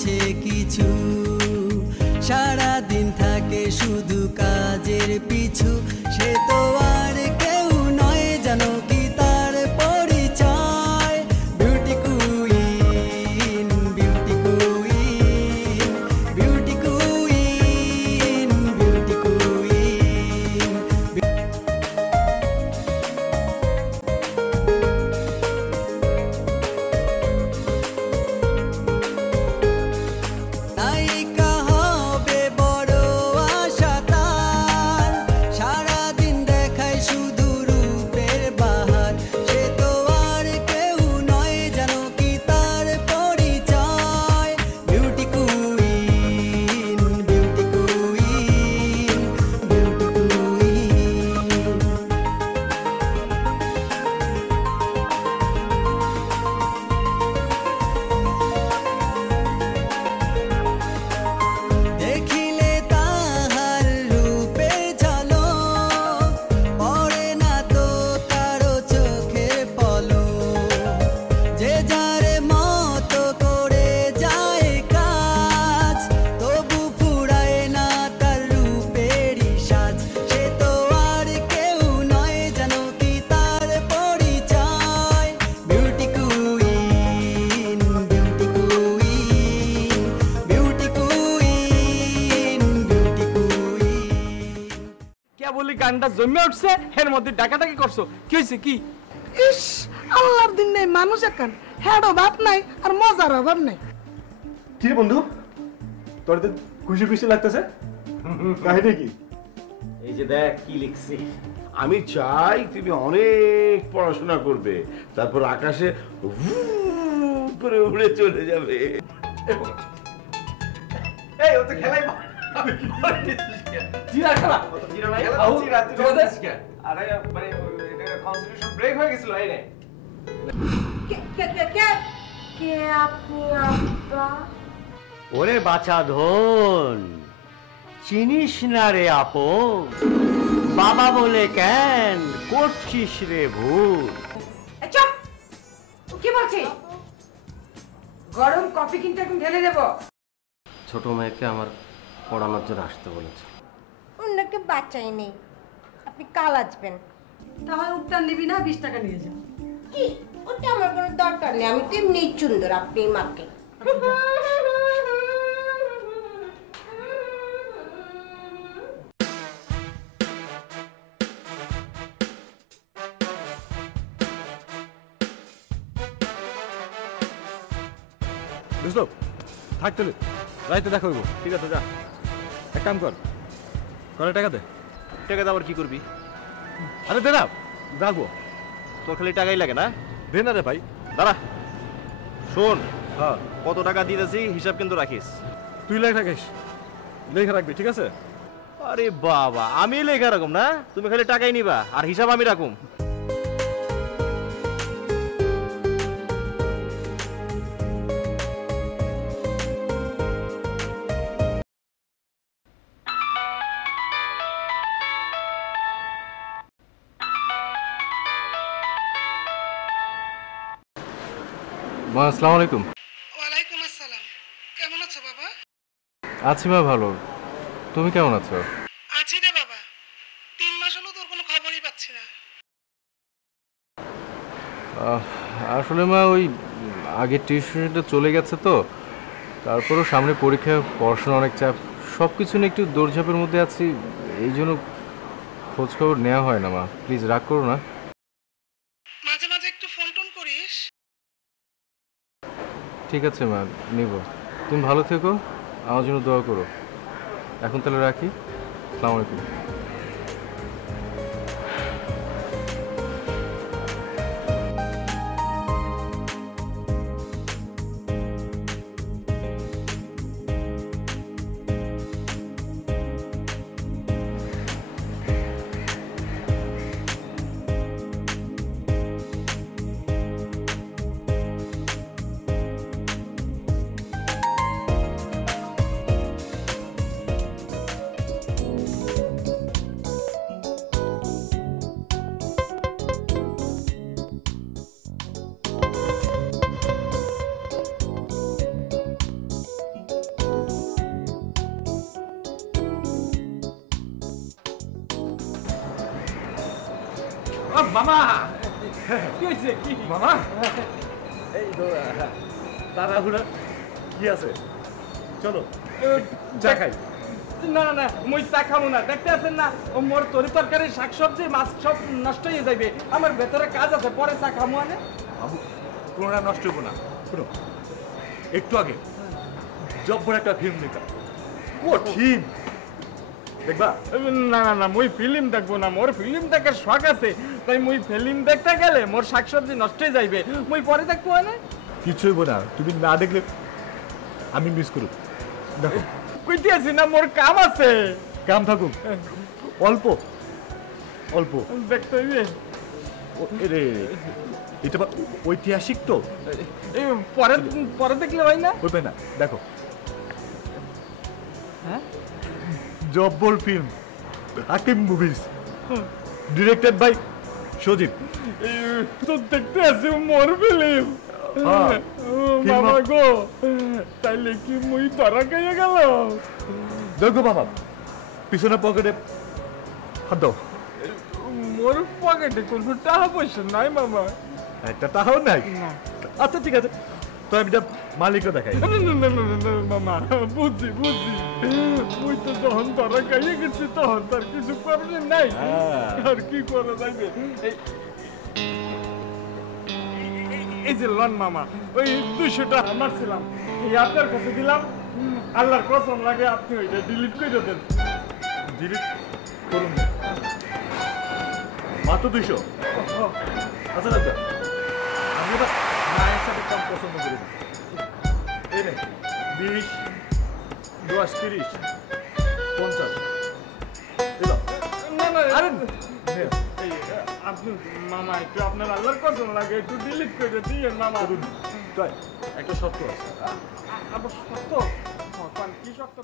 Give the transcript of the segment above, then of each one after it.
আছে কিছু, সারা দিন থাকে শুধু কাজের পিছু। সে তো আর কেউ নয় জানো কি তার পরিচয়, beauty queen, beauty queen, beauty queen, beauty queen. নায়িকা হবে বড় আশা তার, সারাদিন দেখায় শুধু রূপের বাহার। সে তো আর কেউ নয় জানো কি তার পরিচয়, beauty queen, beauty queen, beauty queen. দেখিলে তাহার রূপে ঝলক, পড়ে না তো কারো চোখের পলক। যে যার মতো করে যায় কাজ, তবু ফুরায় না তার রূপেরই সাজ। সে তো আর কেউ নয় জানো কি তার পরিচয়, beauty queen, beauty queen, beauty queen, beauty queen. কে বলি গানটা জমে উঠছে, এর মধ্যে ডাকাডাকি করছো, কি হয়েছে কি? ইস, আল্লাহর দিন নেই মানুষ এখন, হেডও ভাব নাই আর মজার অভাব নাই। কি রে বন্ধু, তোর তো খুশি খুশি লাগতেছে, কাহিনী কি? এই যে দেখ কি লিখছি। আমি চাই তুমি অনেক পড়াশোনা করবে, তারপর আকাশে ভু করে উড়ে চলে যাবে। এই ও তো খেলাই জিরা খেলা, জিরা নাই জিরা তুই দে। আরে মানে এটা কনসেন্ট্রেশন ব্রেক হয়ে গেছিল। এই রে কে আপনি আব্বা? ওরে বাছা ধন, চিনিস না রে আপন, বাবা বলে কেন করছিস রে ভুল। চুপ! ও কি বলছিস? গরম কফি কিন্তু এখন ঢেলে দেবো। ছোট মেয়েকে আমার পড়ানোর জন্য আসতে বলেছে। অন্যকে বাঁচাই নেই, আপনি কাল আসবেন। তাহলে উপটান নিবি না, 20 টাকা নিয়ে যা। কি ওটা আমার কোনো দরকার নেই, আমি তো এমনি সুন্দর আপনি মাকে। বুঝলো, থাক তাহলে, রাইতে দেখা হইব। ঠিক আছে যা। এক কাম কর, করে টাকা দে। টাকা দাবার কি করবি? আরে দে না, রাখবো। তোর খালি টাকাই লাগে না? দে না রে ভাই। দাঁড়া, শোন, হ্যাঁ, কত টাকা দিতেছি হিসাব কিন্তু রাখিস। তুই লেখা রাখিস, লেখা রাখবি, ঠিক আছে? আরে বাবা, আমি লেখা রাখুম না, তুমি খালি টাকাই নিবা আর হিসাব আমি রাখুম। মা আসসালামু আলাইকুম। ওয়ালাইকুম আসসালাম। কেমন আছো বাবা? আছি মা ভালো, তুমি কেমন আছো? আছি রে বাবা, 3 মাস হলো তোর কোনো খবরই পাচ্ছি না। আসলে মা ওই আগের টিউশনটা চলে গেছে তো, তারপরও সামনে পরীক্ষা, পড়াশোনা অনেক চাপ, সব কিছু নিয়ে একটু দৌড়ঝাঁপের মধ্যে আছি, এই জন্য খোঁজ খবর নেওয়া হয় না। মা প্লিজ রাগ করো না। মাঝে মাঝে একটু ফোন টোন করিস। ঠিক আছে মা, নিব। তুমি ভালো থেকো, আমার জন্য দোয়া করো। এখন তাহলে রাখি, আসসালামু আলাইকুম। মামা কি হয়েছে কি মামা এই তো তাড়াহুড়া কি আছে, চলো চা খাই। না না মুই চা খাবো না, দেখতে আছেন না মোর তরি তরকারি শাকসবজি মাছ সব নষ্ট হয়ে যাবে, আমার ভেতরে কাজ আছে, পরে চা খাবো আনে। বাবু কোনোটা নষ্ট হবো না, শুনো একটু আগে জব্বর একটা ফিল্ম দেখা কঠিন দেখবা। না না না মুই ফিল্ম দেখবো না, মোর ফিল্ম দেখার শখ আছে, তাই মুই ফিল্ম দেখতে গেলে মোর শাকসবজি নষ্ট হয়ে যাইবে, মুই পরে দেখবো আনে। কিছু হইব না, তুমি না দেখলে আমি মিস করব। দেখো কইতে আছি না মোর কাম আছে। কাম থাকুক, অল্প অল্প দেখতে হইবে। রে এটা ঐতিহাসিক তো, এই পরে পরে দেখলে হয় না। হইবে না। দেখো হ্যাঁ জব্বর film, Hakim movies, directed by Sajib. তো দেখতে আছি মোর ফিল্ম। হ্যাঁ, মামা গো, তাইলে কি মুই ধরা খাইয়া গেল? দেখো বাবা পিছনে পকেটে হাত দাও। মোর পকেটে কোনো টাকা পয়সা নাই মামা। একটা টাকাও নাই? আচ্ছা ঠিক আছে, তো আমি মালিকও দেখাই। না, না, না, না, না, মামা বুঝছি বুঝছি, মুই তো যখন ধরা খাইয়া গেছি তখন তার কিছু করার নাই, আর কি করা যাইবে। এই যে লন মামা, ওই 200 টাকা মারছিলাম, এই আপনার কাছে দিলাম, আল্লাহর কসম লাগে আপনি ওইটা ডিলিট করে দেন। ডিলিট করুন মাত্র 200? আচ্ছা দাদা, আমি এবার মায়ের সাথে কম পছন্দ করি না। এই নে 20, 10, 30, 50 দিলাম। না না আরে এই আপনি মামা একটু আপনার আল্লাহর কসম লাগে একটু ডিলিট করে দিয়েন মামা। তাই একটা শর্ত আছে। আবার সত্য কি সত্য?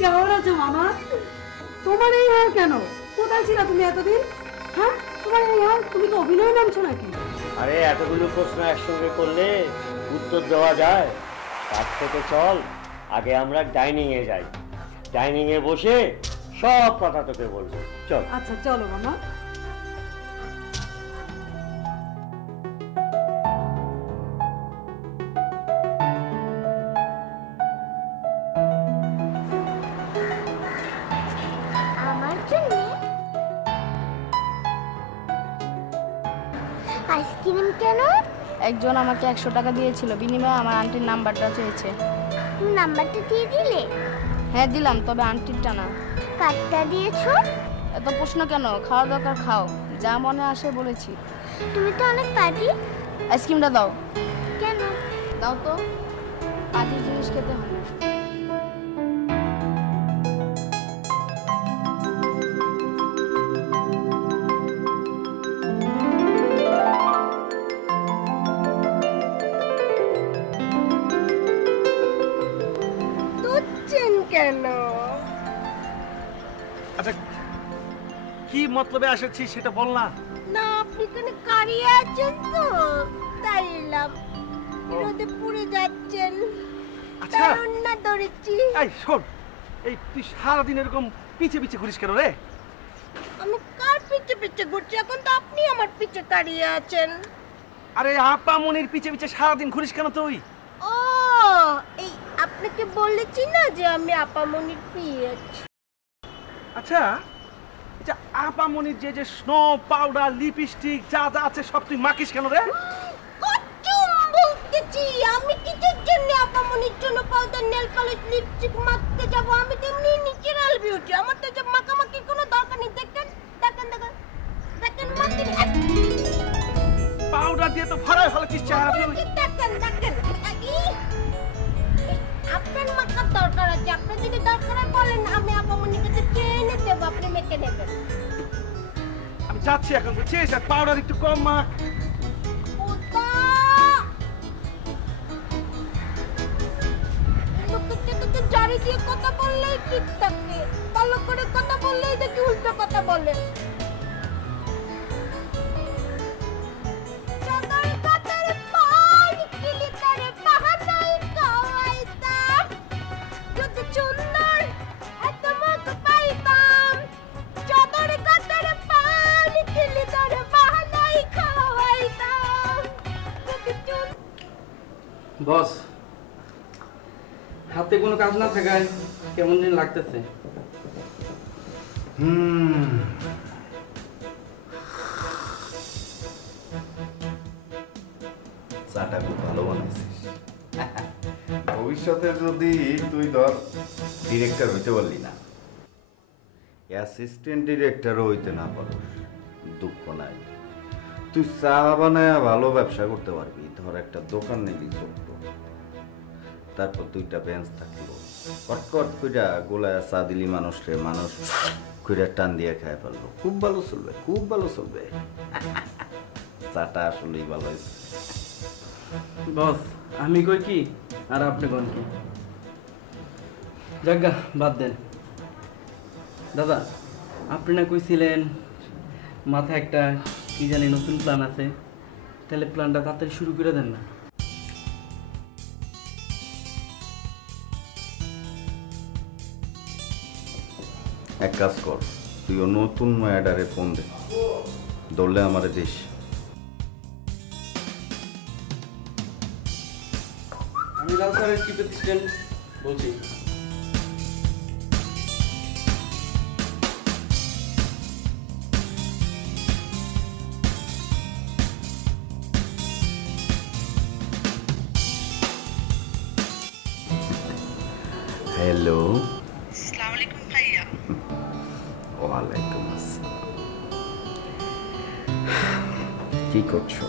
কেমন আছো মামা? তোমার এই হাল কেন? কোথায় ছিল তুমি এতদিন? হ্যাঁ, তোমার এই হাল, তুমি তো অভিনয় নামছো নাকি? আরে এতগুলো প্রশ্ন একসঙ্গে করলে উত্তর দেওয়া যায়, তার থেকে চল আগে আমরা ডাইনিং এ যাই, ডাইনিং এ বসে সব কথা তোকে বলবো, চল। আচ্ছা চলো মামা। আমার জন্য আইসক্রিম কেন? একজন আমাকে 100 টাকা দিয়েছিল, বিনিময়ে আমার আন্টির নাম্বারটা চেয়েছে। তুমি নাম্বারটা দিয়ে দিলে? হ্যাঁ দিলাম, তবে আন্টিরটা না। কার্ডটা দিয়েছো? এত প্রশ্ন কেন? খাওয়া দরকার খাও, যা মনে আসে বলেছি। তুমি তো অনেক পাজি। আইসক্রিমটা দাও। কেন? দাও তো, পাতির জিনিস খেতে হয়। দুধছেন কেন? আচ্ছা কি মতলবে আসেছি সেটা বল না। না আপনি কেন কারিয়ে আছেন তো, তাই এলাম। রোদে পুড়ে যাচ্ছেন, আচ্ছা না ধরেছি। এই শোন, এই তুই সারাদিন এরকম পিছে পিছে ঘুরিস কেন রে? আমি কার পিছে পিছে ঘুরছি? এখন তো আপনি আমার পিছে দাঁড়িয়ে আছেন। আরে আপা মনির পিছে পিছে সারাদিন ঘুরিস কেন তুই? ও এই আপনাকে বলেছি না যে আমি আপামনির পিএইচ। আচ্ছা এটা আপা মনির যে যে স্নো পাউডার লিপস্টিক যা যা আছে সব তুই মাখিস কেন রে? কচুম বলতে বুঝেছি। আমি কিসের জন্য আপামনির জন্য পাউডার, নেল পালিশ, লিপস্টিক মাখতে যাব? আমি তো এমনি ন্যাচারাল বিউটি, আমার তো সব মাখামাখির কোনো দরকার নেই। দেখেন দেখেন দেখেন দেখেন মাখি পাউডার দিয়ে তো ভরায় ফেলেছিস চেহারা তুই। দেখেন দেখেন আপনার মাখার দরকার আছে। আপনার যদি দরকার হয় বলেন, আমি আপামনির কাছে চেয়ে দেবো, আপনি মেখে নেবেন। আমি যাচ্ছি এখন, বুঝছিস? আর পাউডার একটু কম মাখ। জারি দিয়ে কথা বললেই ঠিক থাকে, ভালো করে কথা বললেই দেখি উল্টো কথা বলে। বস, হাতে কোনো কাজ না থাকায় কেমন দিন লাগতেছে। চাটা খুব ভালো বানাইছিস। ভবিষ্যতে যদি তুই ধর ডিরেক্টর হইতে পারলি না, অ্যাসিস্ট্যান্ট ডিরেক্টরও হইতে না পারো, দুঃখ নাই। তুই চা বানায় ভালো ব্যবসা করতে পারবি। ধর একটা দোকান নিলি ছোট্ট, তারপর 2টা বেঞ্চ থাকলো, কটকট কইরা গোলায় চা দিলি মানুষরে, মানুষ কইরা টান দিয়ে খায় ফেললো। খুব ভালো চলবে, খুব ভালো চলবে। চাটা আসলেই ভালো হয়েছে। বস, আমি কই কি আর আপনি কোন কি? জায়গা বাদ দেন। দাদা, আপনি না কইছিলেন মাথায় একটা কি জানি নতুন প্ল্যান আছে, তাহলে প্ল্যানটা তাড়াতাড়ি শুরু করে দেন না। এক কাজ কর, তুইও নতুন মায়াডারে ফোন দে, দৌড়লে আমারে দিস। আমি লালসারের চিফ অ্যাসিস্ট্যান্ট বলছি। হ্যালো। আসসালামু আলাইকুম ভাইয়া। ওয়ালাইকুম আসসালাম। কি করছো?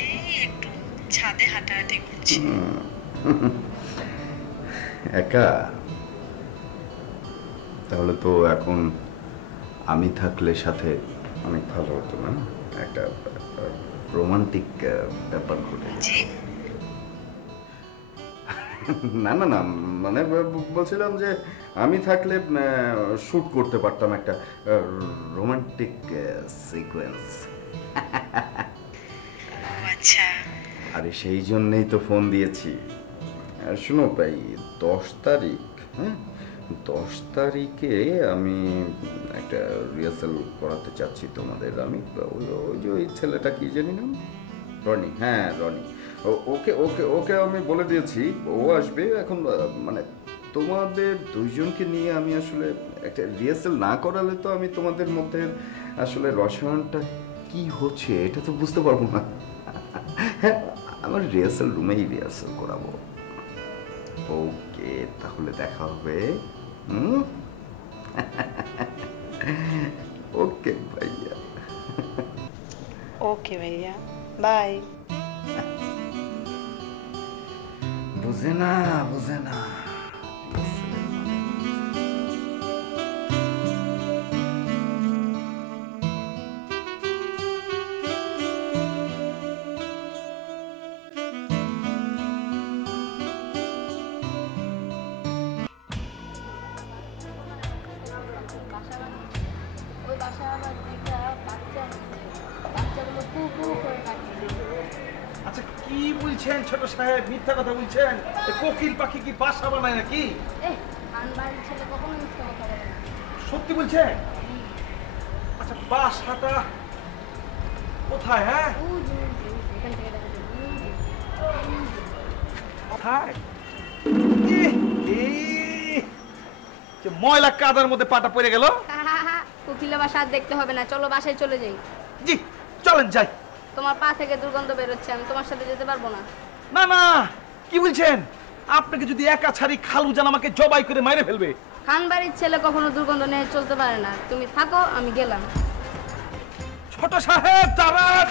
এই একটু ছাদে হাঁটাহাঁটি করছি। একা? তাহলে তো এখন আমি থাকলে সাথে অনেক ভালো হতো না? একটা রোমান্টিক ব্যাপার ঘটে। না না না, মানে বলছিলাম যে আমি থাকলে শুট করতে পারতাম একটা রোমান্টিক সিকোয়েন্স। আচ্ছা। আরে সেই জন্যই তো ফোন দিয়েছি। শুনো ভাই, 10 তারিখ, হ্যাঁ 10 তারিখে আমি একটা রিহার্সাল করাতে চাচ্ছি তোমাদের। আমি ওই যে ওই ছেলেটা কি জানি না, রনি, হ্যাঁ রনি, ওকে ওকে ওকে আমি বলে দিয়েছি, ও আসবে। এখন মানে তোমাদের দুইজনকে নিয়ে আমি আসলে একটা রিহার্সাল না করালে তো আমি তোমাদের মধ্যে আসলে রসায়নটা কি হচ্ছে এটা তো বুঝতে পারবো না। হ্যাঁ, আমার রিহার্সাল রুমেই রিহার্সাল করাবো। ওকে, তাহলে দেখা হবে। ওকে ভাইয়া। ওকে ভাইয়া, বাই। বুঝে না বুঝে না। আচ্ছা, কি বলছেন ছোট সাহেব? মিথ্যা কথা বলছেন? কোকিল পাখি কি বাসা বানায় নাকি? সত্যি বলছেন? আচ্ছা, বাসাটা কোথায়? হ্যাঁ, কোথায়? ময়লা কাদার মধ্যে পাটা পড়ে গেল। কোকিলের বাসা আর দেখতে হবে না, চলো বাসায় চলে যাই। জি চলেন যাই। তোমার পা থেকে দুর্গন্ধ বেরোচ্ছে, আমি তোমার সাথে যেতে পারবো না। না না, কি বলছেন? আপনাকে যদি একা ছাড়ি খালু জান আমাকে জবাই করে মাইরে ফেলবে। খানবাড়ির ছেলে কখনো দুর্গন্ধ নিয়ে চলতে পারে না। তুমি থাকো, আমি গেলাম। ছোট সাহেব দাঁড়ান।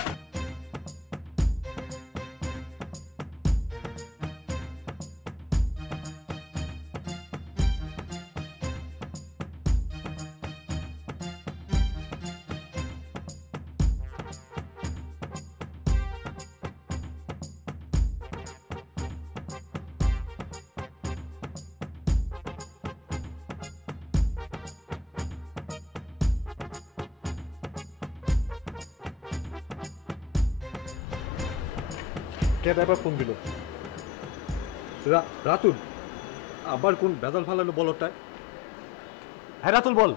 কে ব্যাপার ফোন দিল? রাতুল আবার কোন বেদাল ফালানো বলটায়? হ্যাঁ রাতুল বল,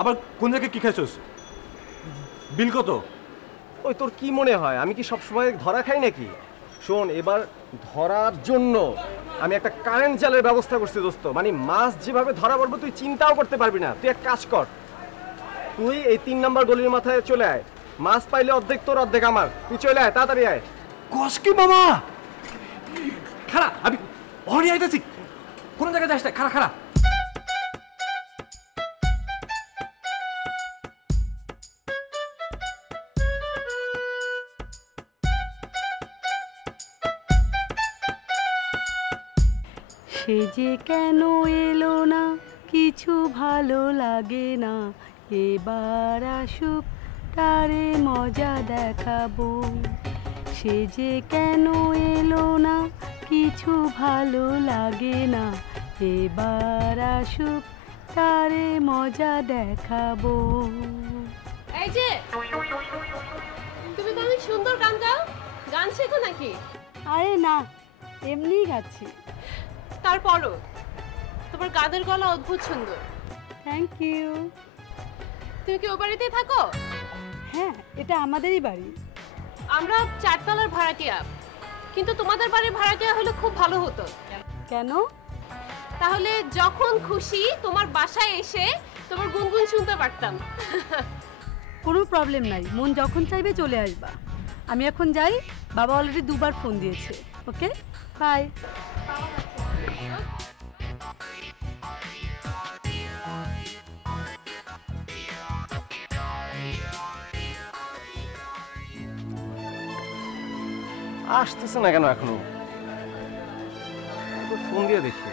আবার কোন জায়গায় কি খাইছস? বিল কত? ওই তোর কি মনে হয় আমি কি সবসময় ধরা খাই নাকি? শোন, এবার ধরার জন্য আমি একটা কারেন্ট জালের ব্যবস্থা করছি দোস্ত। মানে মাছ যেভাবে ধরা পড়বো তুই চিন্তাও করতে পারবি না। তুই এক কাজ কর, তুই এই 3 নম্বর গলির মাথায় চলে আয়। মাছ পাইলে অর্ধেক তোর অর্ধেক আমার। তুই চলে আয়, তাড়াতাড়ি আয়। কসকি মামা খারা, আমি অহরি আইতাছি। কোন জায়গায় যাস? খারা খারা। সে যে কেন এলো না, কিছু ভালো লাগে না, এবার আসুক তারে মজা দেখাবো। সে যে কেন এলো না, কিছু ভালো লাগে না, এবার আসুক তারে মজা দেখাবো। এই যে তুমি তো অনেক সুন্দর গান গাও, গান শেখো নাকি? আরে না, এমনিই গাচ্ছি। তারপরও তোমার গানের গলা অদ্ভুত সুন্দর। Thank you. তুমি কি ও বাড়িতেই থাকো? হ্যাঁ, এটা আমাদেরই বাড়ি। আমরা 4 তলার ভাড়াটিয়া, কিন্তু তোমাদের বাড়ির ভাড়াটিয়া হলে খুব ভালো হতো। কেন? তাহলে যখন খুশি তোমার বাসায় এসে তোমার গুনগুন শুনতে পারতাম। কোনো প্রবলেম নাই, মন যখন চাইবে চলে আসবা। আমি এখন যাই, বাবা অলরেডি 2 বার ফোন দিয়েছে। ওকে, বাই। আসতেছে না কেন এখনো? ফোন দিয়ে দেখি।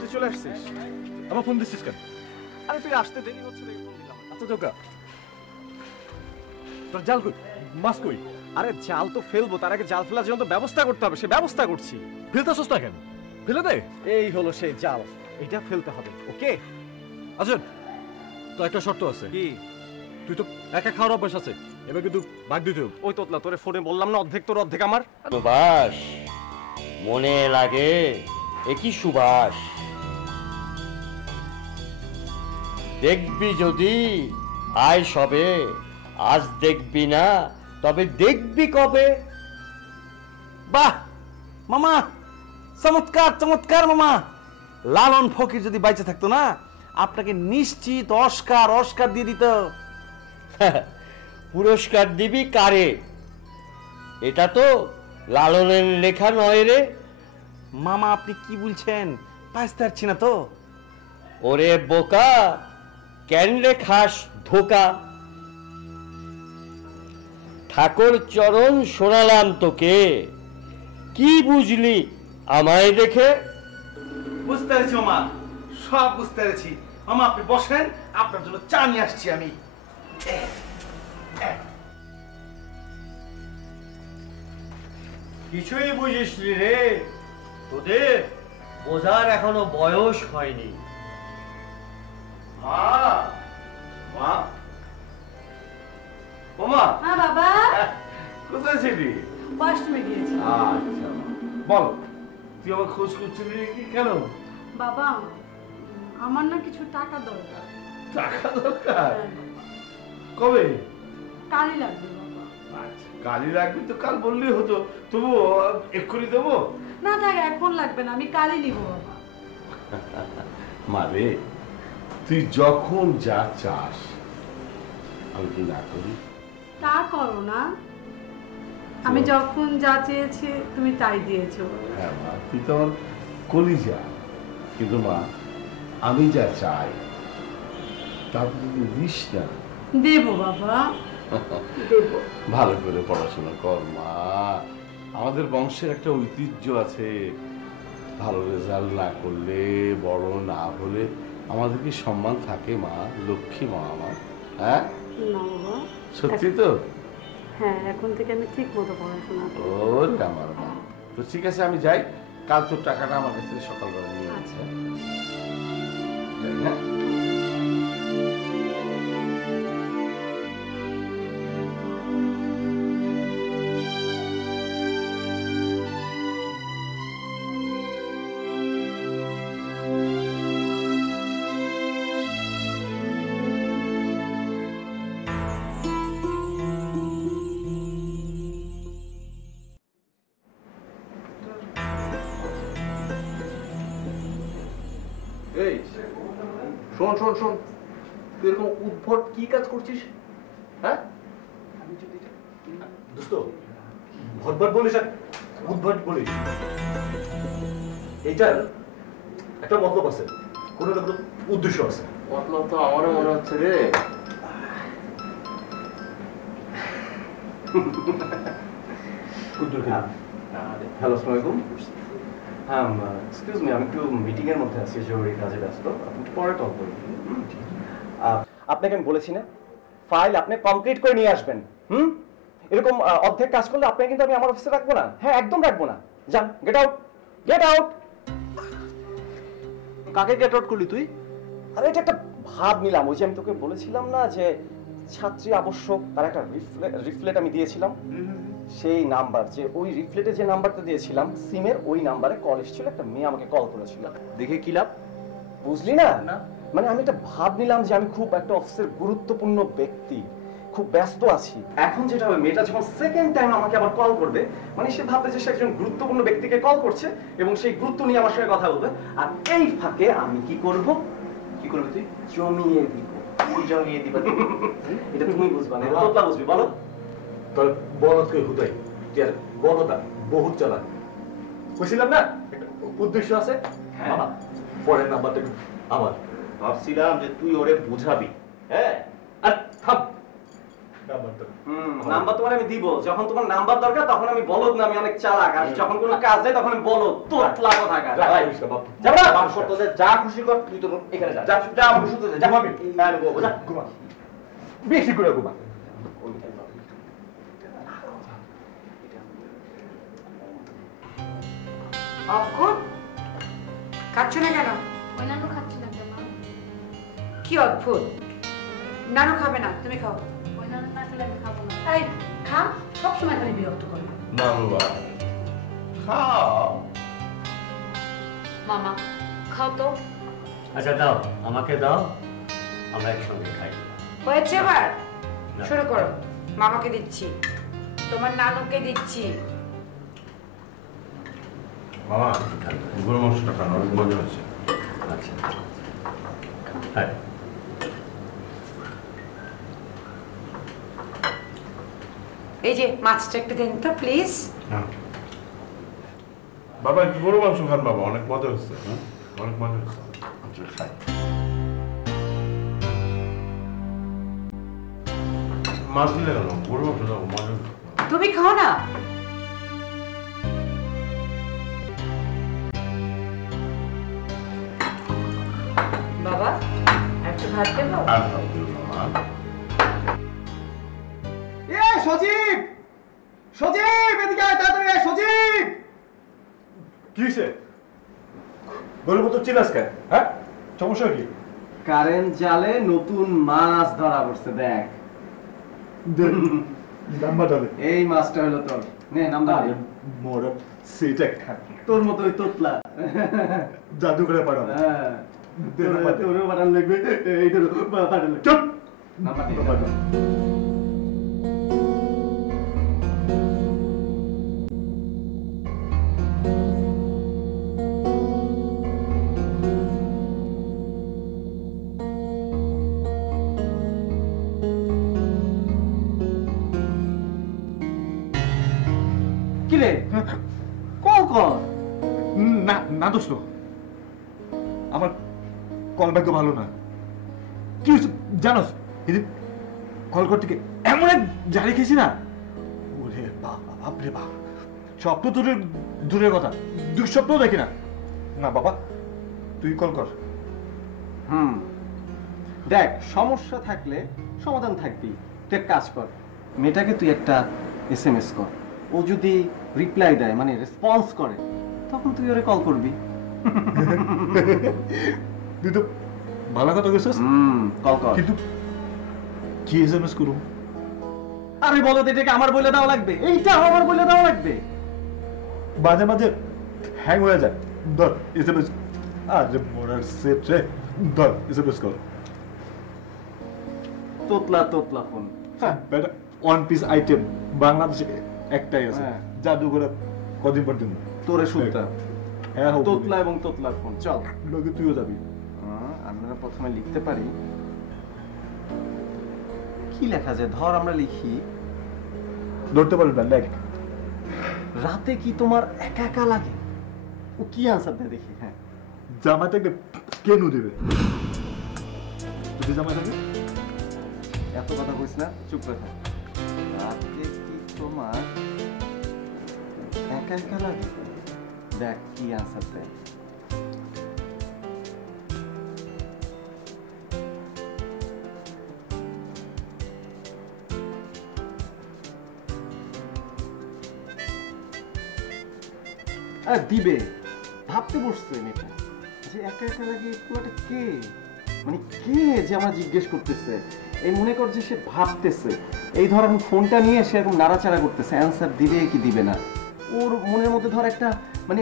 তুই চলে আসছিস? আমার ফোন দিচ্ছিস কেন? আরে তুই আসতে দেরি হচ্ছে দেখে ফোন দিলাম। আচ্ছা জোকা, তোর জাল কই? মাছ কই? আরে জাল তো ফেলবো, তার আগে জাল ফেলার জন্য তো ব্যবস্থা করতে হবে। সে ব্যবস্থা করছি। ফেলতেছস না কেন? ফেলে দে। এই হলো সেই জাল, এটা ফেলতে হবে। ওকে? আচ্ছা, তো একটা শর্ত আছে। কি? তুই তো একা খাওয়ার অভ্যাস আছে, এবার কিন্তু ভাগ দিতে হবে। ওই তোতলা, তোরে ফোনে বললাম না অর্ধেক তোর অর্ধেক আমার। সুভাষ, মনে লাগে একই সুভাষ। দেখবি যদি আয় সবে, আজ দেখবি না তবে দেখবি কবে। বাহ মামা, চমৎকার চমৎকার মামা। লালন ফকির যদি বাইচে থাকতো না, আপনাকে নিশ্চিত অস্কার দিয়ে দিত। পুরস্কার দিবি কারে? এটা তো লালনের লেখা নয় রে। মামা আপনি কি বলছেন? পাইতে পারছি না তো। ওরে বোকা, কেন রে খাস ধোকা? ঠাকুর চরণ শোনালাম তোকে, কি বুঝলি আমায় দেখে? বুঝতে পেরেছি মামা, সব বুঝতে পেরেছি। মামা আপনি বসেন, আপনার জন্য চা নিয়ে আসছি আমি। কিছুই বুঝিস রে, তোদের বোঝার এখনো বয়স হয়নি। মামা। হ্যাঁ বাবা। কোথায় ছিলি? ওয়াশরুমে গিয়েছি। আচ্ছা বল, তুই আমার খোঁজ করছিলি কি কেন? বাবা, আমার না কিছু টাকা দরকার। টাকা দরকার? কবে? কালই লাগবে বাবা। আচ্ছা, কালই রাখবি তো কাল বললেই হতো, তবু এক্ষুনি দেবো না থাক, এখন লাগবে না, আমি কালই নিব বাবা। মা রে, তুই যখন যা চাস আমি কি না করি? তা করো না, আমি যখন যা চেয়েছি তুমি তাই দিয়েছো। হ্যাঁ মা, তুই তো আমার কলিজা, কিন্তু মা আমি যা চাই তা তুই দিস না। দেবো বাবা, দেবো। ভালো করে পড়াশোনা কর মা, আমাদের বংশের একটা ঐতিহ্য আছে, ভালো রেজাল্ট না করলে, বড় না হলে আমাদের কি সম্মান থাকে মা? লক্ষ্মী মা আমার। হ্যাঁ না বাবা, সত্যি তো? হ্যাঁ, এখন থেকে আমি ঠিক মতো পড়াশোনা করব। ওরে আমার মা, তো ঠিক আছে আমি যাই, কাল তোর টাকাটা আমার কাছ থেকে সকালবেলা নিয়ে আসছে। হ্যাঁ এই শোন শোন শোন, তুই এরকম উদ্ভট কি কাজ করছিস? হ্যাঁ দোস্ত, ভটভট বলিস আর উদ্ভট বলিস, এইটার একটা মতলব আছে, কোনো না কোনো উদ্দেশ্য আছে। মতলব তো আমারও মনে হচ্ছে রে। হ্যালো, আসসালামু আলাইকুম। হ্যাঁ, এক্সকিউজ মি, আমি একটু মিটিংয়ের মধ্যে আছি, জরুরি কাজে ব্যস্ত, আপনি পরে কল করবেন। আপনাকে আমি বলেছি না, ফাইল আপনি কমপ্লিট করে নিয়ে আসবেন। এরকম অর্ধেক কাজ করলে আপনাকে কিন্তু আমি আমার অফিসে রাখবো না। হ্যাঁ, একদম রাখবো না। যান, গেট আউট, গেট আউট। কাকে গেট আউট করলি তুই? আরে এটা একটা ভাব নিলাম, ওই যে আমি তোকে বলেছিলাম না যে ছাত্রী আবশ্যক, তার একটা রিফ্লেট আমি দিয়েছিলাম, সেই নাম্বার, যে ওই রিফ্লেটে যে নাম্বারটা দিয়েছিলাম সিমের, ওই নাম্বারে কল এসেছিল, একটা মেয়ে আমাকে কল করেছিল। দেখে কি লাভ? বুঝলি না? মানে আমি একটা ভাব নিলাম যে আমি খুব একটা অফিসের গুরুত্বপূর্ণ ব্যক্তি, খুব ব্যস্ত আছি। এখন যেটা হবে, মেয়েটা যখন সেকেন্ড টাইম আমাকে আবার কল করবে, মানে সে ভাববে যে সে একজন গুরুত্বপূর্ণ ব্যক্তিকে কল করছে এবং সেই গুরুত্ব নিয়ে আমার সঙ্গে কথা বলবে। আর এই ফাঁকে আমি কি করব? কি করবি তুই? জমিয়ে দিব। কি জমিয়ে দিবা? এটা তুমি বুঝবা না, তোতলা বুঝবি, বলো। তাহলে বলদকে হুদাই, বলদা বহুত চালাক, বুঝছিলাম না, একটা উদ্দেশ্য আছে। হ্যাঁ, পরের নাম্বারটা আমার। ভাবছিলাম যে তুই ওরে বুঝাবি। হ্যাঁ, আর থাম, নাম্বার তোমার আমি দিব, যখন তোমার নাম্বার দরকার তখন আমি বলদ না, আমি অনেক চালাক, আর যখন কোনো কাজ দেয় তখন আমি বলদ, তোতলা কোথাকার। যাবো না, বাপ তোদের যা খুশি কর, তুই তো এখানে যা, যা আমার শুতে যা, ঘুমাবি। না আমি ঘুমাবো, যা ঘুমা, বেশি করে ঘুমা। অঙ্কুর, খাচ্ছ না কেন? ওই নানু খাচ্ছি না কেন? কি অদ্ভুত, নানু খাবে না, তুমি খাও। ওই নানু না খেলে আমি খাবো না। এই খা, সবসময় খালি বিরক্ত করো। না বাবা, খাও। মামা খাও তো। আচ্ছা দাও, আমাকে দাও, আমরা একসঙ্গে খাই। হয়েছে এবার? শুরু করো। মামাকে দিচ্ছি, তোমার নানুকে দিচ্ছি। মামা, গরু মাংসটা খান, অনেক মজা হচ্ছে। আচ্ছা, হ্যাঁ। এই যে মাছটা একটু দেন তো প্লিজ। বাবা একটু গরু মাংস খান বাবা, অনেক মজা হচ্ছে। অনেক মজা হচ্ছে। আচ্ছা খাই। মাছ দিলে কেন? গরু মাংস দাও, মজা হচ্ছে। তুমি খাও না। বাবা একটু ভাত দেবো? আর ভাত দিও না, মা। এ সজীব, সজীব এদিকে আয় তাড়াতাড়ি, আয় সজীব। কি হয়েছে? গরুর মতো চিনাস কেন? হ্যাঁ, সমস্যা কি? কারেন্ট জালে নতুন মাছ ধরা পড়ছে, দেখ। নাম্বারটা দে। এই মাছটা হলো তোর, নে নাম্বার দে। মোরা সেটা খা, তোর মতো ওই তোতলা জাদু করে পাঠাবো। হ্যাঁ, তোরও পাঠান লাগবে, এইটারও পাঠান লাগবে। চুপ, নাম্বার দে। কি রে কল কর। না না দোস্ত, আমার কল ভাগ্য ভালো না। কি হয়েছে জানোস, এদিন কল করতে গিয়ে এমন এক জারি খেয়েছি না, ওরে বাপ রে বাপ, স্বপ্ন দূরের কথা, দুঃস্বপ্ন দেখি না। না বাবা, তুই কল কর। দেখ, সমস্যা থাকলে সমাধান থাকবেই। তুই এক কাজ কর, মেয়েটাকে তুই একটা SMS কর। ও যদি রিপ্লাই দেয়, মানে রেসপন্স করে, তখন তুই ওরে কল করবি। তুই তো ভালো কথা কইছিস। কল কর। কিন্তু কি SMS করব? আরে বলো, এটাকে আমার বলে দেওয়া লাগবে, এইটা আমার বলে দেওয়া লাগবে। মাঝে মাঝে হ্যাং হয়ে যায়। ধর SMS। আরে মোরার সেট রে, ধর SMS কর। তোতলা তোতলা ফোন। হ্যাঁ বেটা, ওয়ান পিস আইটেম বাংলাদেশে একটাই আছে, জাদুঘরে কদিন পর দিন তোরে শুনতা। হ্যাঁ, তোতলা এবং তোতলার ফোন। চল লোকে তুইও যাবি। আমরা প্রথমে লিখতে পারি, কি লেখা যায়? ধর আমরা লিখি, ধরতে পারবি না, লেখ। রাতে কি তোমার একা একা লাগে? ও কি আনসার দেয় দেখি। হ্যাঁ, জামাই থাকবে কেন দেবে? যদি জামাই থাকে, এত কথা কইস না, চুপ করে থাক। রাতে কি তোমার একা একা লাগে? দেখ কি আনসার দেয়। দিবে, ভাবতে বসছে মেয়েটা যে একা একা লাগে, পুরোটা কে, মানে কে যে আমার জিজ্ঞেস করতেছে। এই মনে কর যে সে ভাবতেছে, এই ধর আমি ফোনটা নিয়ে সে এরকম নাড়াচাড়া করতেছে, অ্যান্সার দিবে কি দিবে না। ওর মনের মধ্যে ধর একটা মানে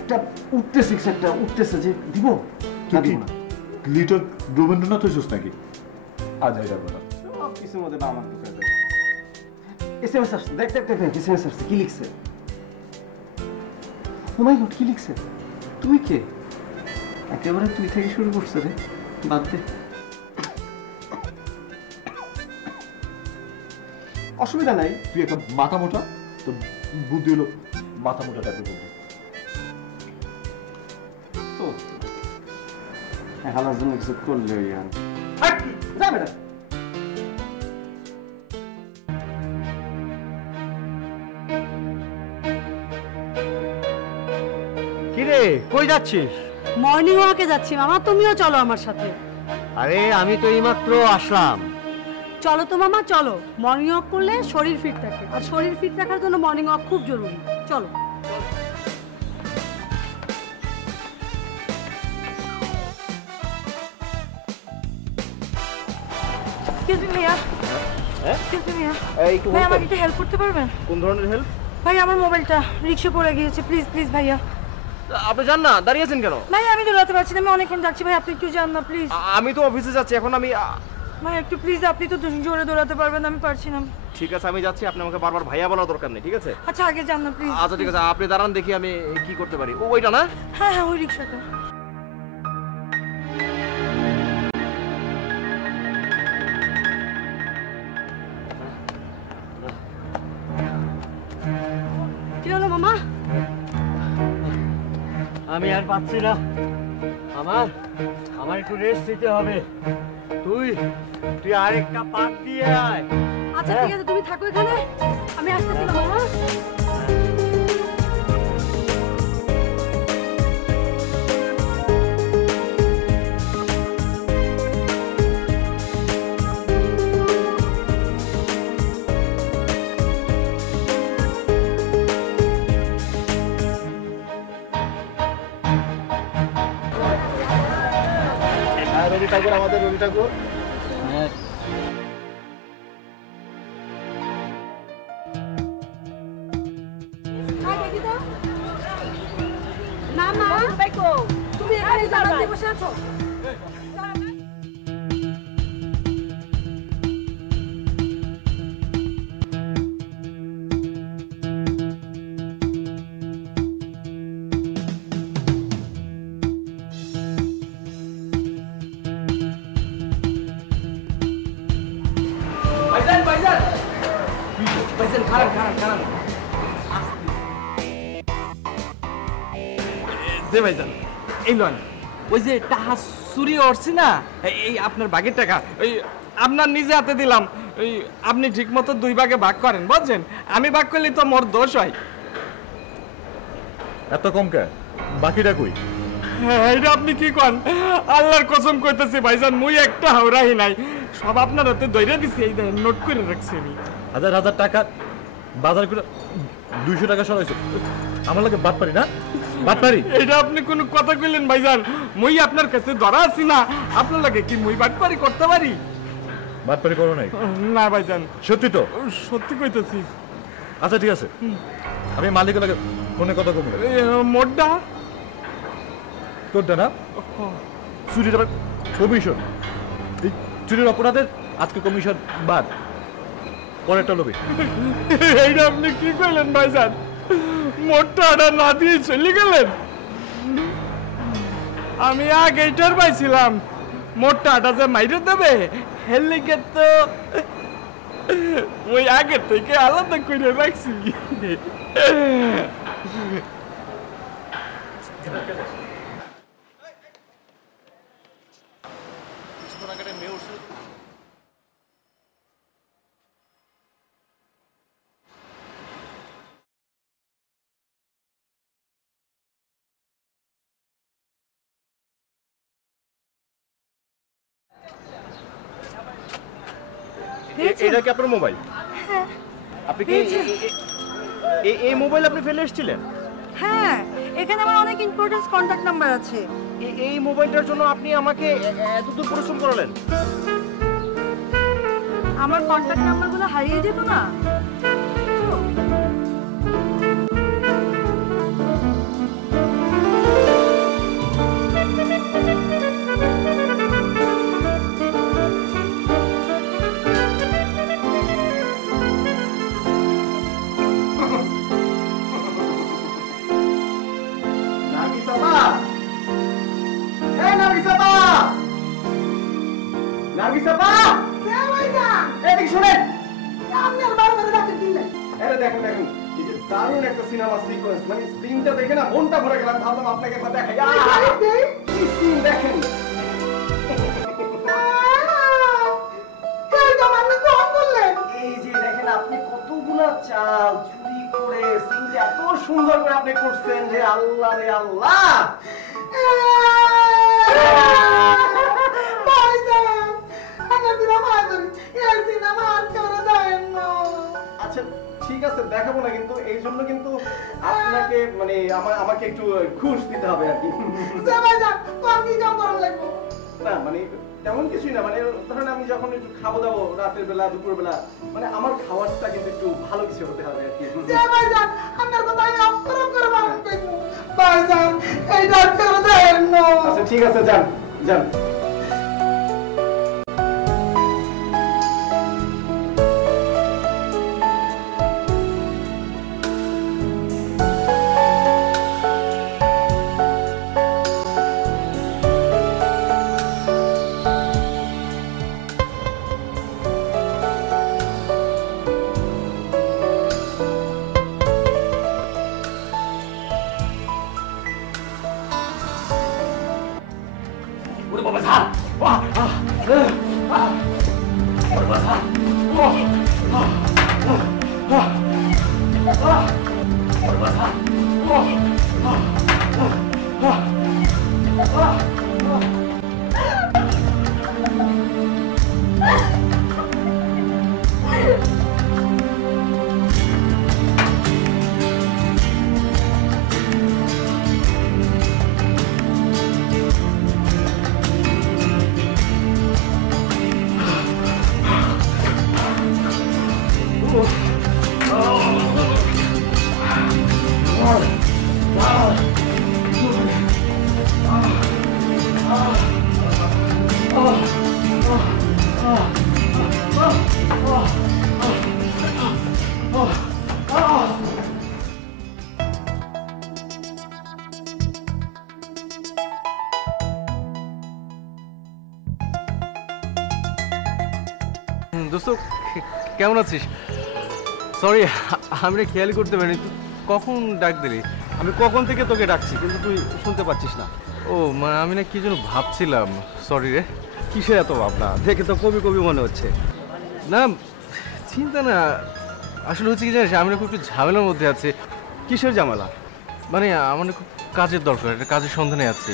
একটা উঠতেছে, একটা উঠতেছে যে দিব না দিব না। লিটল রবীন্দ্রনাথ হয়েছিস নাকি? আজ আই যাবো না, সব কিছুর মধ্যে আমার ঢুকে যায়। SMS আসছে, দেখ দেখ দেখ, SMS আসছে। কি লিখছে? ও মাই গড, কি লিখছে? তুই কে? একেবারে তুই থেকে শুরু করছে রে, বাদ দে। অসুবিধা নাই, তুই একটা মাথা মোটা, তো বুদ্ধি হলো মাথা মোটা টাইপের বুদ্ধি। তো হালার জন্য কিছু করলে যা বেটা। কিরে, কই যাচ্ছিস? মর্নিং ওয়াকে যাচ্ছি মামা, তুমিও চলো আমার সাথে। আরে আমি তো এইমাত্র আসলাম। চলো তো মামা, চলো। মর্নিং ওয়াক করলে শরীর ফিট থাকে, আর শরীর ফিট রাখার জন্য মর্নিং ওয়াক খুব জরুরি। চলো। এক্সকিউজ মি ভাইয়া। এক্সকিউজ মি ভাইয়া, ভাই আমাকে একটু হেল্প করতে পারবেন? কোন ধরনের হেল্প? ভাই আমার মোবাইলটা রিক্সা পড়ে গিয়েছে, প্লিজ প্লিজ ভাইয়া। আপনি যান না, দাঁড়িয়ে আছেন কেন? ভাই আমি দৌড়াতে পারছি না, আমি অনেকক্ষণ যাচ্ছি ভাই, আপনি একটু যান না প্লিজ। আমি তো অফিসে যাচ্ছি এখন। আমি ভাই একটু প্লিজ, আপনি তো জোরে দৌড়াতে পারবেন, আমি পারছি না। ঠিক আছে, আমি যাচ্ছি। আপনি আমাকে বারবার ভাইয়া বলার দরকার নেই, ঠিক আছে? আচ্ছা আগে যান না প্লিজ। আচ্ছা ঠিক আছে, আপনি দাঁড়ান, দেখি আমি কি করতে পারি। ওইটা না? হ্যাঁ হ্যাঁ, ওই রিক্সাটা। কি হলো মামা? আমি আর পাচ্ছি না, আমার একটু রেস্ট নিতে হবে। তুই আরেকটা পাক দিয়ে আয়। আচ্ছা ঠিক আছে, তুমি থাকো এখানে, আমি আসতেছি না মামা। রবি ঠাকুর, আমাদের রবি ঠাকুর। মামা তুমি এখানে দাঁড়িয়ে বসে আছো? ভাইজান, খারাপ খারাপ খারাপ। যে ভাইজান এই লন ওই যে টাকা চুরি করছি না এই আপনার ভাগের টাকা ওই আপনার নিজে হাতে দিলাম ওই আপনি ঠিক মতো 2 ভাগে ভাগ করেন বুঝছেন আমি ভাগ করলে তো মোর দোষ হয় এত কম কে বাকিটা কই এটা আপনি কি কন আল্লাহর কসম কইতেছি ভাইজান মুই একটা হাওরাই নাই সব আপনার হাতে দইরা দিছি এই দেখেন নোট করে রাখছি আমি হাজার হাজার টাকা বাজার করে 200 টাকা সরাইছো আমার লাগে বাদ পারি না বাদ পারি এটা আপনি কোন কথা কইলেন ভাইজান মুই আপনার কাছে ধরা আছি না আপনার লাগে কি মুই বাদ পারি করতে পারি বাদ পারি করো নাই না ভাইজান সত্যি তো সত্যি কইতেছি আচ্ছা ঠিক আছে আমি মালিকের লাগে ফোনে কথা কব মোড্ডা তোরটা না চুরির আবার কমিশন এই চুরির অপরাধের আজকে কমিশন বাদ পরেরটা লবি এইটা আপনি কি কইলেন ভাইজান মোটটা না দিয়ে চলে গেলেন আমি আগে এইটার পাইছিলাম মোটটা যে মাইরে দেবে হেলিকে তো ওই আগে থেকে আলাদা করে রাখছি এটা কি আপনার মোবাইল আপনি কি এই মোবাইল আপনি ফেলে এসেছিলেন হ্যাঁ এখানে আমার অনেক ইম্পর্টেন্ট কন্টাক্ট নাম্বার আছে এই মোবাইলটার জন্য আপনি আমাকে এত দূর পরিশ্রম করালেন আমার কন্টাক্ট নাম্বারগুলো হারিয়ে যেত না দারুণ একটা সিনেমা সিকোয়েন্স মানে সিনটা দেখে না মনটা ভরে গেলাম ভাবলাম আপনাকে একবার দেখাই কি সিন দেখেন এই যে দেখেন আপনি কতগুলা চাল চুরি করে সিনটা এত সুন্দর করে আপনি করছেন যে আল্লাহ রে আল্লাহ আচ্ছা ঠিক আছে দেখাবো না কিন্তু এই জন্য কিন্তু আপনাকে মানে আমাকে একটু ঘুষ দিতে হবে আর কি না মানে তেমন কিছুই না মানে ধরেন আমি যখন একটু খাবো দাবো রাতের বেলা দুপুর বেলা মানে আমার খাবারটা কিন্তু একটু ভালো কিছু হতে হবে আর কি আচ্ছা ঠিক আছে যান যান দোস্ত কেমন আছিস? সরি আমরা খেয়াল করতে পারিনি, কখন ডাক দিলি? আমি কখন থেকে তোকে ডাকছি কিন্তু তুই শুনতে পাচ্ছিস না। ও মানে আমি না কি যেন ভাবছিলাম, সরি রে। কিসের এত ভাবনা? দেখে তো কবি কবি মনে হচ্ছে। না চিন্তা না, আসলে হচ্ছে কি জানিস, আমি না খুব একটু ঝামেলার মধ্যে আছি। কিসের ঝামেলা? মানে আমার না খুব কাজের দরকার, একটা কাজের সন্ধানে আছি।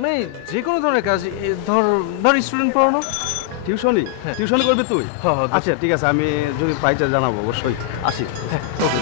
মানে যে কোনো ধরনের কাজ, ধর স্টুডেন্ট পড়ানো। টিউশনি? টিউশনি করবি তুই? আচ্ছা ঠিক আছে, আমি যদি পাইটা জানাবো অবশ্যই। আসি। ওকে।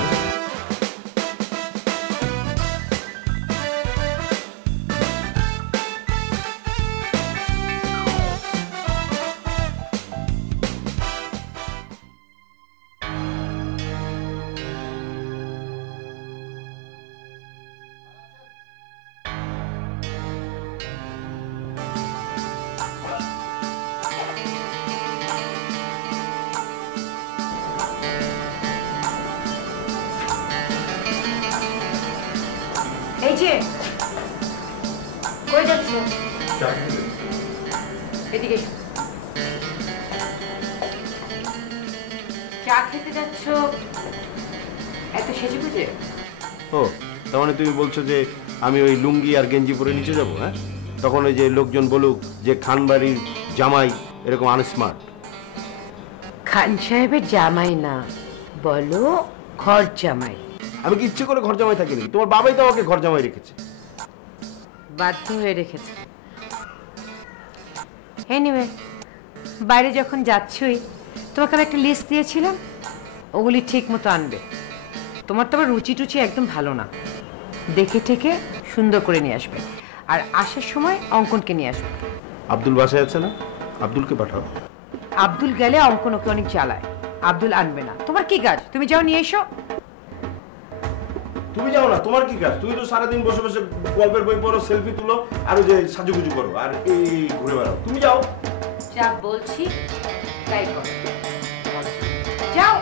এই যে কই যাচ্ছ? এদিকে এসো। চা খেতে যাচ্ছ এত সেজে গুজে? ও তার মানে তুমি বলছো যে আমি ওই লুঙ্গি আর গেঞ্জি পরে নিচে যাবো? হ্যাঁ, তখন ওই যে লোকজন বলুক যে খানবাড়ির জামাই এরকম আনস্মার্ট। খান সাহেবের জামাই না, বলো ঘর জামাই। আমি কি ইচ্ছে করে ঘর জামাই থাকিনি? তোমার বাবাই তো আমাকে ঘর জামাই রেখেছে। বাধ্য হয়ে রেখেছে। এনিওয়ে, বাইরে যখন যাচ্ছই তোমাকে আমি একটা লিস্ট দিয়েছিলাম, ওগুলি ঠিক মতো আনবে। তোমার তো আবার রুচি টুচি একদম ভালো না, দেখে ঠেকে সুন্দর করে নিয়ে আসবে। আর আসার সময় অঙ্কনকে নিয়ে আসবে। আব্দুল বাসায় আছে না? আব্দুলকে পাঠাও। আব্দুল গেলে অঙ্কন ওকে অনেক জ্বালায়, আব্দুল আনবে না। তোমার কি কাজ? তুমি যাও নিয়ে এসো। তুমি যাও না, তোমার কি কাজ? তুমি তো সারাদিন বসে বসে গল্পের বই পড়ো, সেলফি তুলো আর ওই যে সাজুগুজু করো আর এই ঘুরে বেড়াও। তুমি যাও। যা বলছি তাই করো, যাও।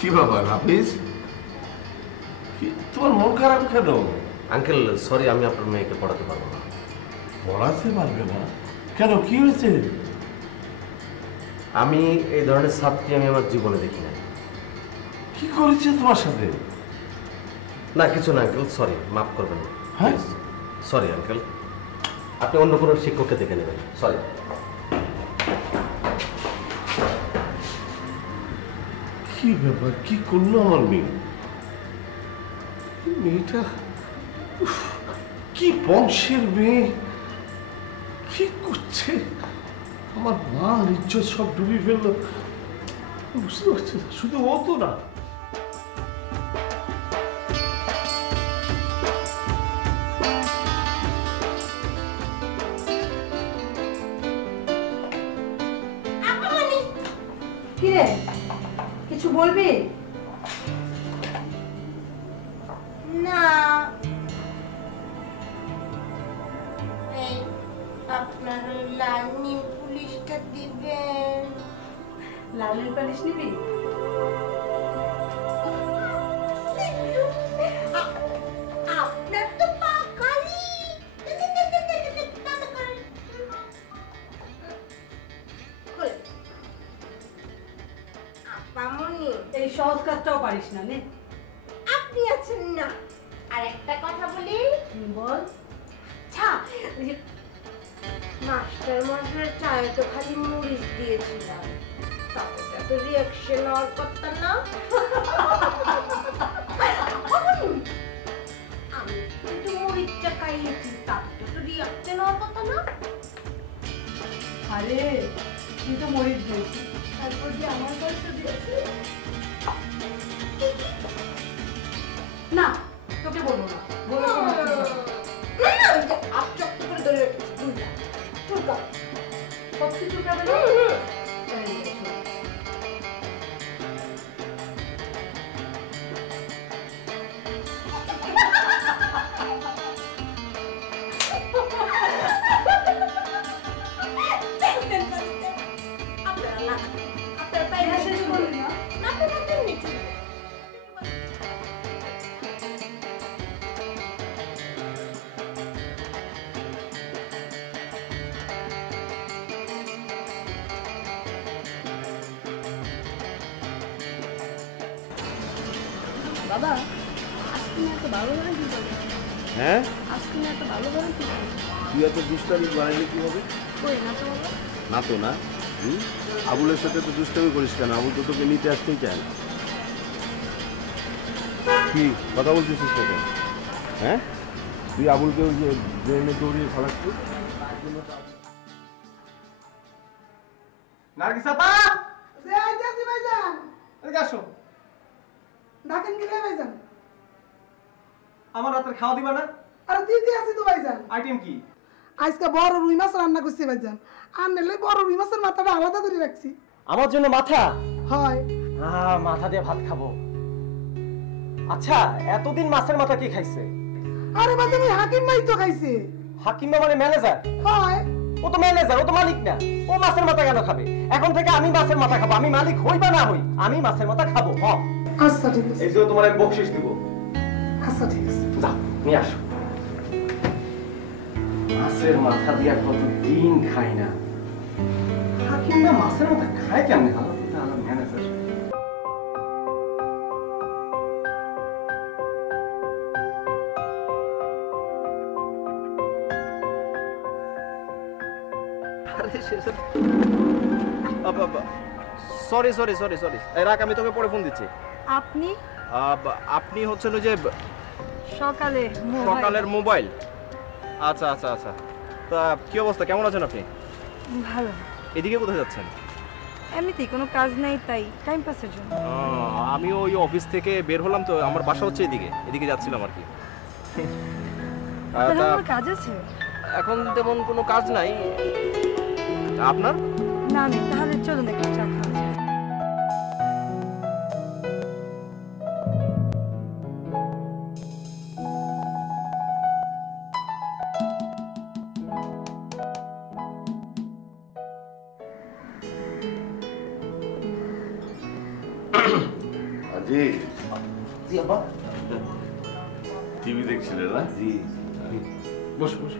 কি ব্যাপার হাফিজ, তোমার মন খারাপ কেন? আঙ্কেল সরি, আমি আপনার মেয়েকে পড়াতে পারবো না। পড়াতে পারবে না কেন? কি হয়েছে? আমি এই ধরনের ছাত্রী আমি আমার জীবনে দেখি না। কি করেছে তোমার সাথে? না কিছু না আঙ্কেল, সরি, মাফ করবেন। হ্যাঁ সরি আঙ্কেল, আপনি অন্য কোনো শিক্ষককে দেখে নেবেন। সরি। কি ব্যাপার, কি করলো আমার মেয়ে? মেয়েটা কি বংশের মেয়ে, কি করছে? আমার মা ইজ্জত সব ডুবি ফেললো। বুঝতে পারছি না, শুধু ও তো না। কি রে, কিছু বলবি? না, এই আপনার ওই লাল নীল পুলিশটা দিবেন। লাল নীল পালিশ নিবি? আপনার তো পা খালি। আপামনি, এই সহজ কাজটাও পারিস না নে। আপনি আছেন না। আর একটা কথা বলি। বল। মাস্টার মশাই চায়ে তো খালি মরিচ দিয়েছিলাম, তাতে তো রিয়াকশন হওয়ার কথা না। আমি কিন্তু মরিচটা খাইয়েছি, তাতে তো রিয়াকশন হওয়ার কথা না। আরে তুই তো মরিচ দিয়েছিস, তারপর যে আমার কাছে দিয়েছি। না তোকে বলবো না, বলবো না। আপচক্ত করে ধরে রেখেছি। চুলকা সব কিছু খাবে না? বাবা আজকে এত ভালো করে কি করবে? হ্যাঁ আজকে এত ভালো করে কি করবে? তুই এত দুষ্টামি বানাইলে কি হবে? কই না তো বাবা। না তো না। আবুলের সাথে তো দুষ্টামি করিস কেন? আবুল তো তোকে নিতে আসতেই চায় না। কি কথা বলতেছিস তো কেন? হ্যাঁ তুই আবুলকে ওই যে ড্রেনে দৌড়িয়ে ফেলাচ্ছিস। নার্গিস আপা যে আইতাছি ভাইজান। এদিকে আসো। ডাকেন গেলে ভাইজান। আমার রাতের খাওয়া দিবা না? আরে দিদি আছি তো ভাইজান। আইটেম কি? আজকে বড় রুই মাছ রান্না করছি ভাইজান। আর নেলে বড় রুই মাছের মাথাটা আলাদা করে রাখছি। আমার জন্য মাথা? হয়। মাথা দিয়ে ভাত খাবো। আচ্ছা এতদিন মাছের মাথা কে খাইছে? আরে ভাইজান ওই হাকিম ভাই তো খাইছে। হাকিম মানে ম্যানেজার? হয়। ও তো ম্যানেজার, ও তো মালিক না। ও মাছের মাথা কেন খাবে? এখন থেকে আমি মাছের মাথা খাবো। আমি মালিক হই বা না হই, আমি মাছের মাথা খাবো। হ্যাঁ আচ্ছা ঠিক আছে। এই যে তোমার আমি বকশিশ দিব। আচ্ছা ঠিক আছে। যাও নিয়ে আসো। মাছের মাথা দিয়া কতদিন খাই না। হাকিম না মাছের মাথা খায় কেমনে? আলাদা manager. Sorry sorry sorry sorry রাখ, আমি তোকে পরে ফোন দিচ্ছি। আপনি আপনি হচ্ছেন ওই যে সকালে সকালের মোবাইল। আচ্ছা আচ্ছা আচ্ছা, তা কি অবস্থা, কেমন আছেন আপনি? ভালো। এদিকে কোথায় যাচ্ছেন? এমনিতেই কোনো কাজ নেই তাই টাইম পাসের জন্য। আমি ওই অফিস থেকে বের হলাম তো, আমার বাসা হচ্ছে এদিকে যাচ্ছিলাম আর কি। কাজ আছে? এখন তেমন কোনো কাজ নাই। আপনার? না নেই। তাহলে চলুন একটু চা খাওয়া যাক। টিভি দেখছিলে না? জি। বসো বসো।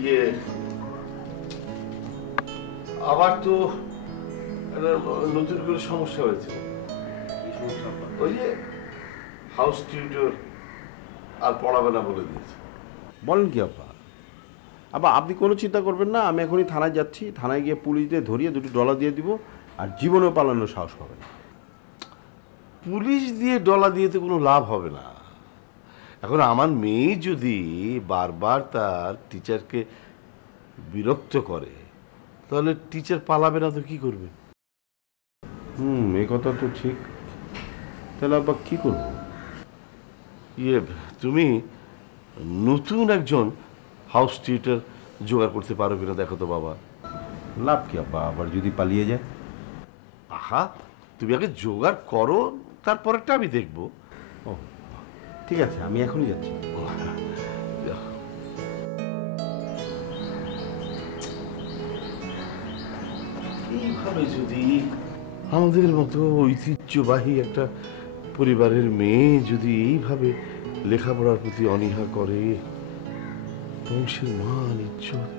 ইয়ে আবার তো নতুন করে সমস্যা হয়েছে। ওই যে হাউস টিউটর আর পড়াবে না বলে দিয়েছে। বলেন কি আপা? আবার আপনি কোনো চিন্তা করবেন না, আমি এখনই থানায় যাচ্ছি। থানায় গিয়ে পুলিশদের ধরিয়ে $2 দিয়ে দিব, আর জীবনেও পালানোর সাহস পাবে না। পুলিশ দিয়ে ডলা দিয়ে তো কোনো লাভ হবে না। এখন আমার মেয়ে যদি বারবার তার টিচারকে বিরক্ত করে, তাহলে টিচার পালাবে না তো কি করবে? এই কথা তো ঠিক। তাহলে আবার কি করবো? ইয়ে তুমি নতুন একজন হাউস টিউটর জোগাড় করতে পারো কিনা দেখো তো বাবা। লাভ কি আপা, আবার যদি পালিয়ে যায়? আহা, তুমি আগে জোগাড় করো, তারপরেরটা আমি দেখবো। ও ঠিক আছে, আমি এখনই যাচ্ছি। এইভাবে যদি আমাদের মতো ঐতিহ্যবাহী একটা পরিবারের মেয়ে যদি এইভাবে লেখাপড়ার প্রতি অনীহা করে, বংশের মান ইজ্জত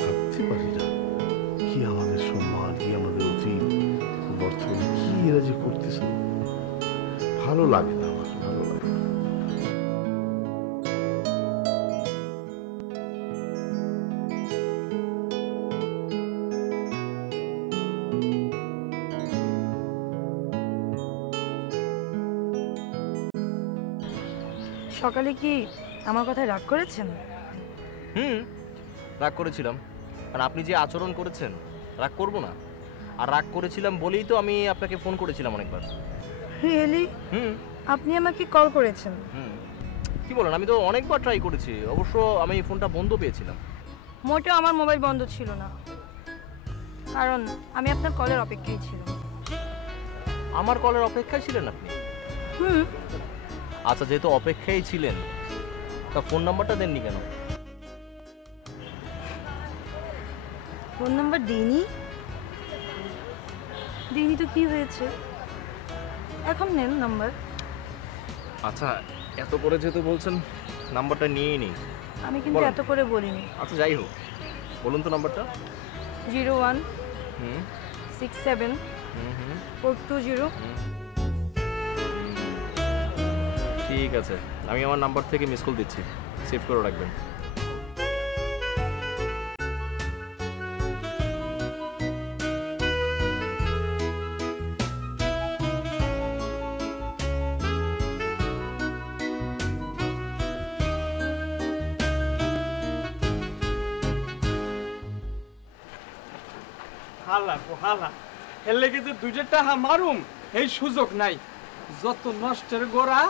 ভাবতে পারি না। কি আমাদের সম্মান, কি আমাদের অতীত, বর্তমানে কি এরা যে করতেছে, ভালো লাগে না আমার, ভালো লাগে না। সকালে কি আমার কথায় রাগ করেছেন? রাগ করেছিলাম, আর আপনি যে আচরণ করেছেন রাগ করব না। আর রাগ করেছিলাম বলেই তো আমি আপনাকে ফোন করেছিলাম অনেকবার। রিয়েলি? আপনি আমাকে কল করেছেন? কি বলেন, আমি তো অনেকবার ট্রাই করেছি। অবশ্য আমি ফোনটা বন্ধ পেয়েছিলাম। মোটেও আমার মোবাইল বন্ধ ছিল না, কারণ আমি আপনার কলের অপেক্ষায় ছিলাম। আমার কলের অপেক্ষায় ছিলেন আপনি? আচ্ছা, যেহেতু অপেক্ষায় ছিলেন, তা ফোন নাম্বারটা দেননি কেন? ফোন নাম্বার দিইনি তো কি হয়েছে? এখন নেন নাম্বার। আচ্ছা, এত করে যেহেতু বলছেন নাম্বারটা নিয়েই নিই। আমি কিন্তু এত করে বলিনি। আচ্ছা যাই হোক, বলুন তো নাম্বারটা। 0167420420। ঠিক আছে, আমি আমার নাম্বার থেকে মিস কল দিচ্ছি, সেভ করে রাখবেন। হালা হালা এর লেগে যে দুইটা টাকা মারুম এই সুযোগ নাই। যত নষ্টের গোড়া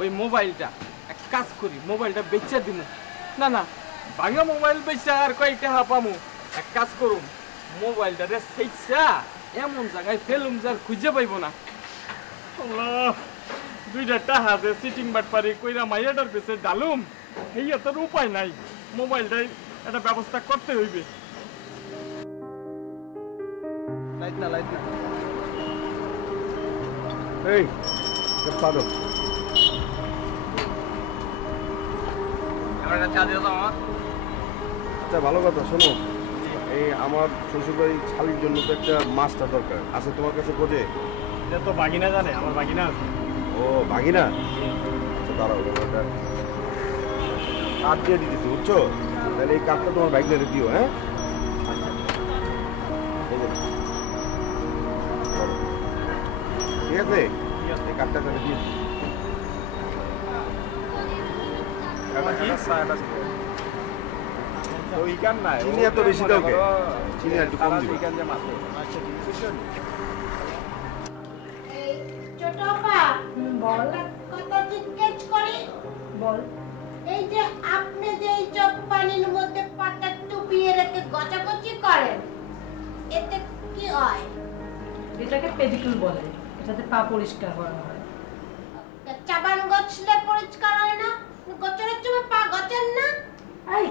ওই মোবাইলটা। এক কাজ করি, মোবাইলটা বেচা দিমু। না না, ভাঙা মোবাইল বেচা আর কয়েক টাকা পামু। এক কাজ করুম, মোবাইলটা রে সেইছা এমন জায়গায় ফেলুম যার খুঁজে পাইব না। আল্লাহ, দুইটা টাকা যে সিটিং বাট পারি কইরা মাইয়াটার পেছে ডালুম, এই তোর উপায় নাই। মোবাইলটাই একটা ব্যবস্থা করতে হইবে। লাইট না এই পারো চা দিয়ে দাও আমার। আচ্ছা ভালো কথা, শোনো, এই আমার শ্বশুরবাড়ি ছালির জন্য তো একটা মাছটা দরকার আছে তোমার কাছে খোঁজে? এটা তো বাগিনা জানে, আমার বাগিনা আছে। ও বাগিনা, আচ্ছা দাঁড়াও, একটা কাঠ দিয়ে দিতেছি বুঝছো, তাহলে এই কাঠটা তোমার বাইক নিয়ে দিও। হ্যাঁ ঠিক আছে, এই কাঠটা তাহলে দিয়ে দিই। চিনি এত বেশি দাও কে? চিনি একটু কম দিবে। ছোট আপা, বল কথা জিজ্ঞেস করি। বল। এই যে আপনি যে এই চক পানির মধ্যে পাটা ডুবিয়ে রেখে গচাগচি করেন, এতে কি হয়? এটাকে পেডিকিউর বলে, এটাতে পা পরিষ্কার করা হয়। চাবান গছলে পরিষ্কার হয় না? গচরের সময় পা গচেন না? এই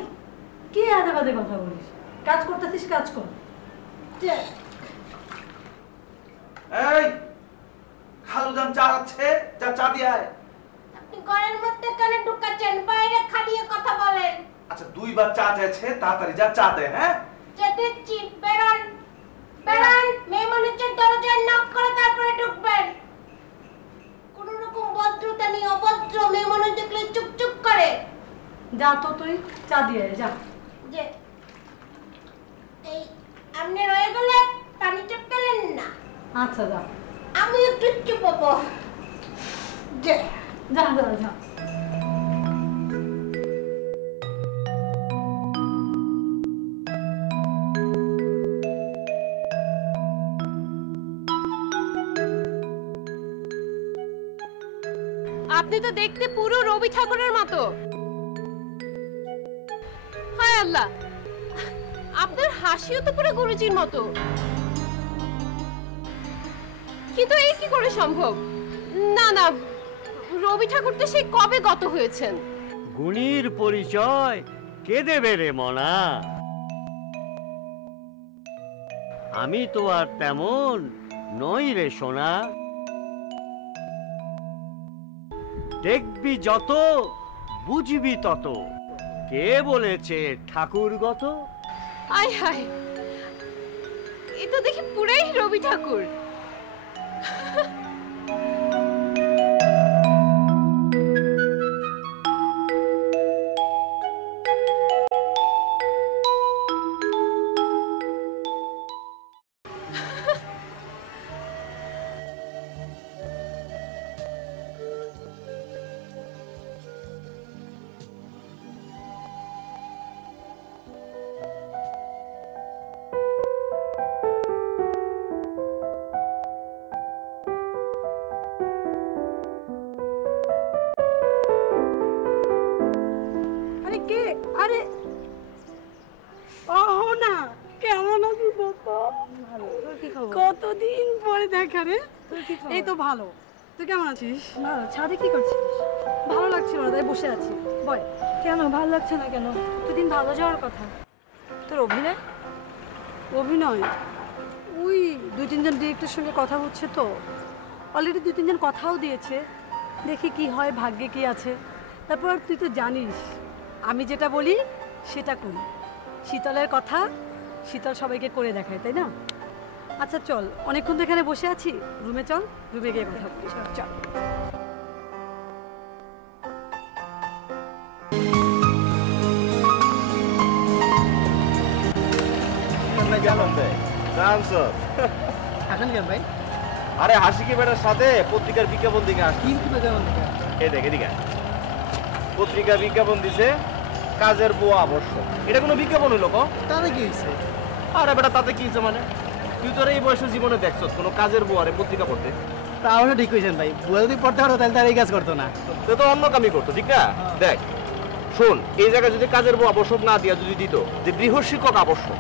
কি আদে বাদে কথা বলিস? কাজ করতেছিস, কাজ কর। এই খালুজান চা আছে, যা চা দিয়ে আয়। আপনি ঘরের মধ্যে কেন ঢুকাচ্ছেন? বাইরে খালিয়ে কথা বলেন। আচ্ছা দুইবার চা চাইছে, তাড়াতাড়ি যা চা দে। হ্যাঁ দিচ্ছি, বেরোন বেরোন। মেয়ে মানুষের দরজায় নক করে তারপরে ঢুকবেন। কোন রকম ভদ্রতা নেই, অভদ্র। মেয়ে মানুষ দেখলে চুপ চুপ করে। যা তো তুই চা দিয়ে যা। যে এই আপনি রয়ে গেলে পানিটা পেলেন না। আচ্ছা যা। আমি একটু চুপ হবো। যে যা যা যা। আপনি তো দেখতে পুরো রবি ঠাকুরের মতো। হায় আল্লাহ, আপনার হাসিও তো পুরো গুরুজির মতো। কিন্তু এই কি করে সম্ভব? না না, রবি ঠাকুর তো সেই কবে গত হয়েছেন। গুণীর পরিচয় কে দেবে রে মনা? আমি তো আর তেমন নই রে সোনা। দেখবি যত, বুঝবি তত। কে বলেছে ঠাকুরগত? আয় হায়, এ তো দেখি পুরাই রবি ঠাকুর। আরে ওহ না, কেমন আছিস বাবা? কতদিন পরে দেখা রে। এই তো ভালো, তুই কেমন আছিস? ভালো। ছাদে কি করছিস? ভালো লাগছিল না তাই বসে আছি। বল কেন ভালো লাগছে না? কেন দুদিন ভালো যাওয়ার কথা। তোর অভিনয় অভিনয় ওই 2-3 জন ডিরেক্টরের সঙ্গে কথা হচ্ছে তো, অলরেডি 2-3 জন কথাও দিয়েছে, দেখি কি হয়, ভাগ্যে কি আছে। তারপর তুই তো জানিস আমি যেটা বলি সেটা করি। শীতলের কথা শীতল সবাইকে করে দেখায়, তাই না? আচ্ছা চল, অনেকক্ষণ তো এখানে বসে আছি, রুমে চল, রুমে গিয়ে কথা বলি। চল। আসেন কেন ভাই? আরে হাসি কি বেটার সাথে পত্রিকার বিজ্ঞাপন দিকে আসছি। কি বিজ্ঞাপন দিকে? এই দেখ এদিকে। পত্রিকা বিজ্ঞাপন দিছে কাজের বুয়া আবশ্যক। এটা কোনো বিজ্ঞাপন হইলো কো? তাতে কি হইছে? আরে বেটা তাতে কি হইছে মানে? তুই তোর এই বয়সের জীবনে দেখছস কোনো কাজের বুয়ারে পত্রিকা পড়তে? তাহলে ঠিক কইছেন ভাই, বুয়া যদি পড়তে পারতো তাহলে তার এই কাজ করতো না। তো তো অন্য কামই করতো, ঠিক না? দেখ শোন, এই জায়গায় যদি কাজের বউ আবশ্যক না দিয়া যদি দিত যে গৃহ শিক্ষক আবশ্যক,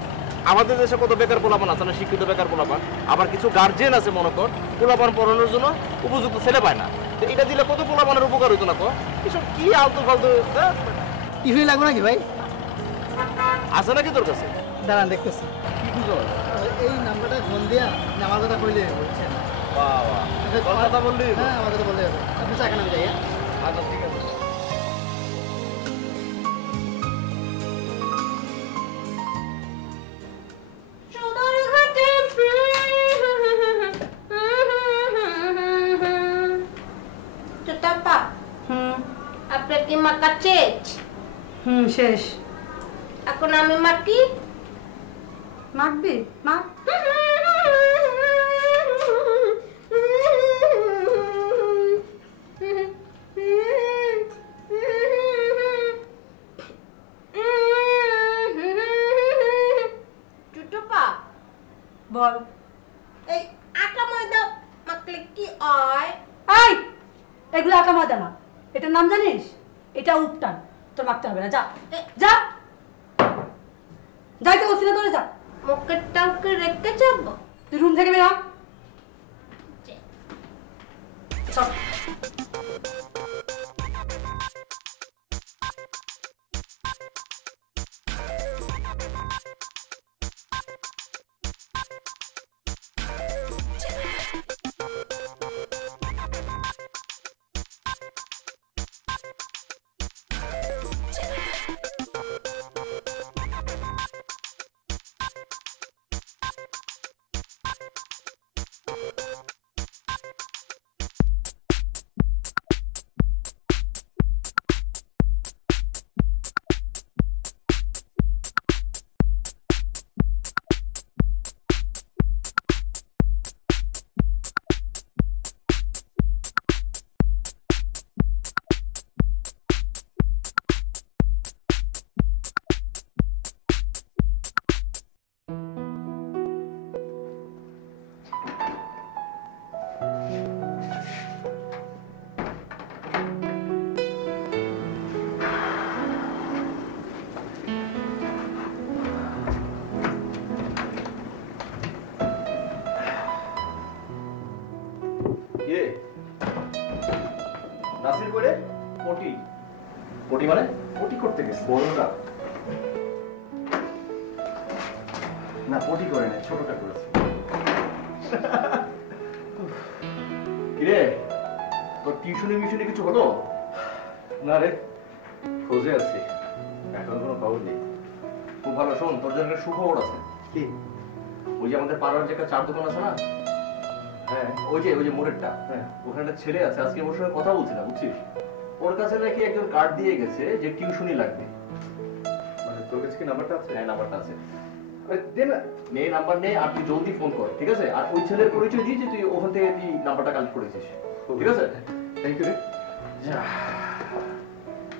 আমাদের দেশে কত বেকার পোলাপান আছে না, শিক্ষিত বেকার পোলাপান, আবার কিছু গার্জিয়ান আছে মনে কর পোলাপান পড়ানোর জন্য উপযুক্ত ছেলে পায় না, তো এটা দিলে কত পোলাপানের উপকার হইতো না? কো এসব কি আলতু ফালতু কিছুই লাগবে নাকি ভাই? আছে নাকি তোর কাছে? দাঁড়ান দেখতেছি। কি বুঝো? এই নাম্বারটা ফোন দিয়া আমার কথা কইলে বলছেন। বাহ বাহ, তোর কথা বললি? হ্যাঁ আমার কথা বললে হবে। আপনি চা খান, আমি যাই। আচ্ছা ঠিক আছে। আপনার কি মাকা চেচ? শেষ। এখন আমি মাকি। মাখবি? মাখ। টুটুপা বল। এই আটা ময়দা মাখলে কি হয়? এই এগুলো আঁকা ময়দা না, এটার নাম জানিস? এটা উপটান, তোর মাখতে হবে না। যা যা, যাইতে বলছি না তোরে, যা। মুখের টাউকে রেখে যাব? তুই রুম থেকে বেরা। চল। কে? নাসির করে পটি পটি মানে পটি করতে গেছে বড়টা না, পটি করে না, ছোটটা করেছে। কিরে তোর টিউশনি মিশনে কিছু হলো? না রে, খোঁজে আছি, এখন কোনো খবর নেই। খুব ভালো, শোন তোর জন্য একটা সুখবর আছে। কি? ওই যে আমাদের পাড়ার যে একটা চার দোকান আছে না, হ্যাঁ ওই যে মোড়েরটা, হ্যাঁ ওখানে একটা ছেলে আছে, আজকে ওর সঙ্গে কথা বলছিলাম বুঝছিস, ওর কাছে নাকি একজন কার্ড দিয়ে গেছে যে টিউশনি লাগবে। মানে তোর কাছে কি নাম্বারটা আছে? হ্যাঁ নাম্বারটা আছে। দে না, নে নাম্বার নে, আর তুই জলদি ফোন কর, ঠিক আছে? আর ওই ছেলের পরিচয় দিয়ে যে তুই ওখান থেকে তুই নাম্বারটা কালেক্ট করেছিস, ঠিক আছে? থ্যাংক ইউ রে।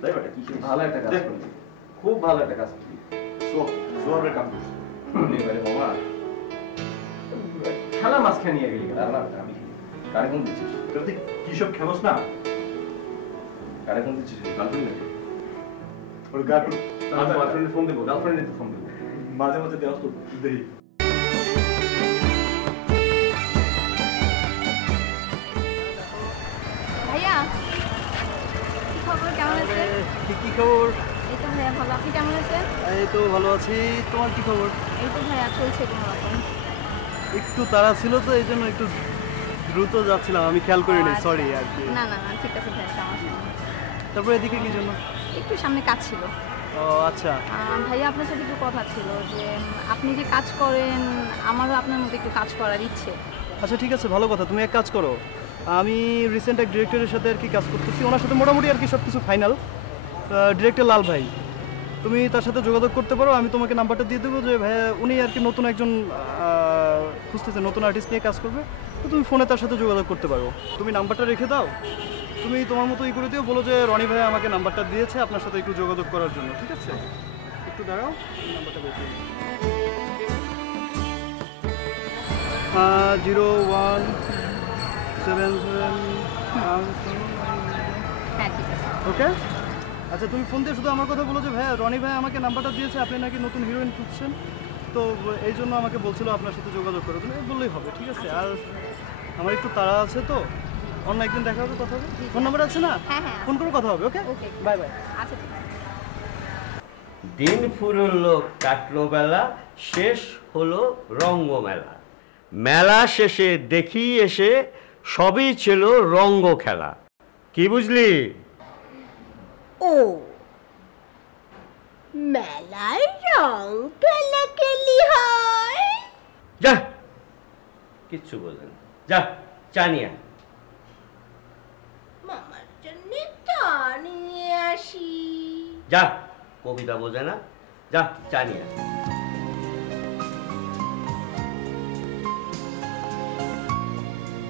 তাই বেটা কি ভালো একটা কাজ করলি, খুব ভালো একটা কাজ করলি। সোহাবের কাম করছিস এবারে মামা, খেলা মাছ খেয়ে নিয়ে গেলি। না আমি কারে ফোন দিচ্ছিস? তুই কি সব খেলোস না? কারে ফোন দিচ্ছিস? গার্লফ্রেন্ড নাকি? ওর গার্লফ্রেন্ড, আমি গার্লফ্রেন্ডে ফোন দেবো, গার্লফ্রেন্ডে তো ফোন দেবো, মাঝে মাঝে দেওয়া তো দেই। ভাইয়া কি খবর, কেমন আছে? কি খবর? এই তো ভাইয়া ভালো, আপনি কেমন আছেন? এই তো ভালো আছি, তোমার কি খবর? এই তো ভাইয়া চলছে কোনো রকম। একটু তাড়া ছিল তো এই জন্য একটু দ্রুত যাচ্ছিলাম, আমি খেয়াল করিনি, সরি আর কি। না না না ঠিক আছে ভাইয়া, সমস্যা নেই। তারপরে এদিকে কি জন্য? একটু সামনে কাজ ছিল। ও আচ্ছা। ভাইয়া আপনার সাথে একটু কথা ছিল যে আপনি যে কাজ করেন আমারও আপনার মতো একটু কাজ করার ইচ্ছে। আচ্ছা ঠিক আছে, ভালো কথা। তুমি এক কাজ করো, আমি রিসেন্ট এক ডিরেক্টরের সাথে আর কি কাজ করতেছি, ওনার সাথে মোটামুটি আর কি সব কিছু ফাইনাল। ডিরেক্টর লাল ভাই, তুমি তার সাথে যোগাযোগ করতে পারো, আমি তোমাকে নাম্বারটা দিয়ে দেবো যে ভাইয়া উনি আর কি নতুন একজন খুঁজতেছে, নতুন আর্টিস্ট নিয়ে কাজ করবে, তো তুমি ফোনে তার সাথে যোগাযোগ করতে পারো। তুমি নাম্বারটা রেখে দাও, তুমি তোমার মতো ই করে দিও, বলো যে রনি ভাই আমাকে নাম্বারটা দিয়েছে আপনার সাথে একটু যোগাযোগ করার জন্য, ঠিক আছে? একটু দাঁড়াও, নাম্বারটা বের করে 0177। ওকে আচ্ছা, তুমি ফোন দিয়ে শুধু আমার কথা বলো যে ভাইয়া রনি ভাই আমাকে নাম্বারটা দিয়েছে, আপনি নাকি নতুন হিরোইন খুঁজছেন, তো এই জন্য আমাকে বলছিল আপনার সাথে যোগাযোগ করো, তুমি বললেই হবে, ঠিক আছে? আর আমার একটু তাড়া আছে তো, অন্য একদিন দেখা হবে, কথা হবে। ফোন নাম্বার আছে না? ফোন করে কথা হবে। Okay bye bye. আচ্ছা দিন ফুরলো কাটলো বেলা, শেষ হলো রঙ্গমেলা। মেলা শেষে দেখি এসে সবই ছিল রঙ্গ খেলা। কি বুঝলি? ও মেলায় রং খেলাখেলি হয়? যা, কিচ্ছু বোঝেন, যা চা নিয়ে মামার জন্য চা নিয়ে আসি। যা, কবিতা বোঝে না, যা চা নিয়ে।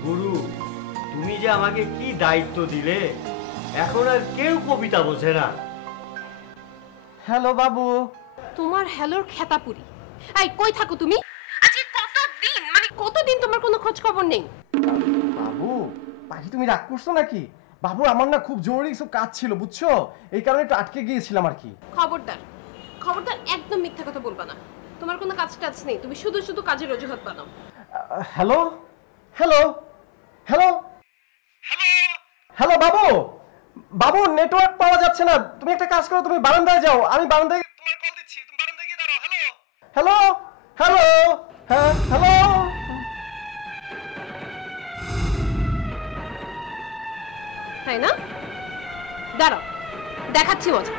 গুরু, তুমি যে আমাকে কি দায়িত্ব দিলে, এখন আর কেউ কবিতা বোঝে না। হ্যালো বাবু। তোমার হ্যালোর খেতাপুরি। এই কই থাকো তুমি? আজকে কতদিন, মানে কতদিন তোমার কোনো খোঁজ খবর নেই? বাবু, পাখি তুমি রাগ করছো নাকি? বাবু আমার না খুব জরুরি কিছু কাজ ছিল, বুঝছো, এই কারণে একটু আটকে গিয়েছিলাম আর কি। খবরদার, খবরদার, একদম মিথ্যা কথা বলবা না। তোমার কোনো কাজ টাজ নেই, তুমি শুধু শুধু কাজের অজুহাত বানাও। হ্যালো হ্যালো হ্যালো হ্যালো বাবু, বাবু নেটওয়ার্ক পাওয়া যাচ্ছে না, তুমি একটা কাজ করো, তুমি বারান্দায় যাও, আমি বারান্দায় তোমার কল দিচ্ছি, তুমি বারান্দায় গিয়ে দাঁড়াও। হ্যালো হ্যালো হ্যাঁ হ্যালো। তাই না? দাঁড়াও, দেখাচ্ছি মজা।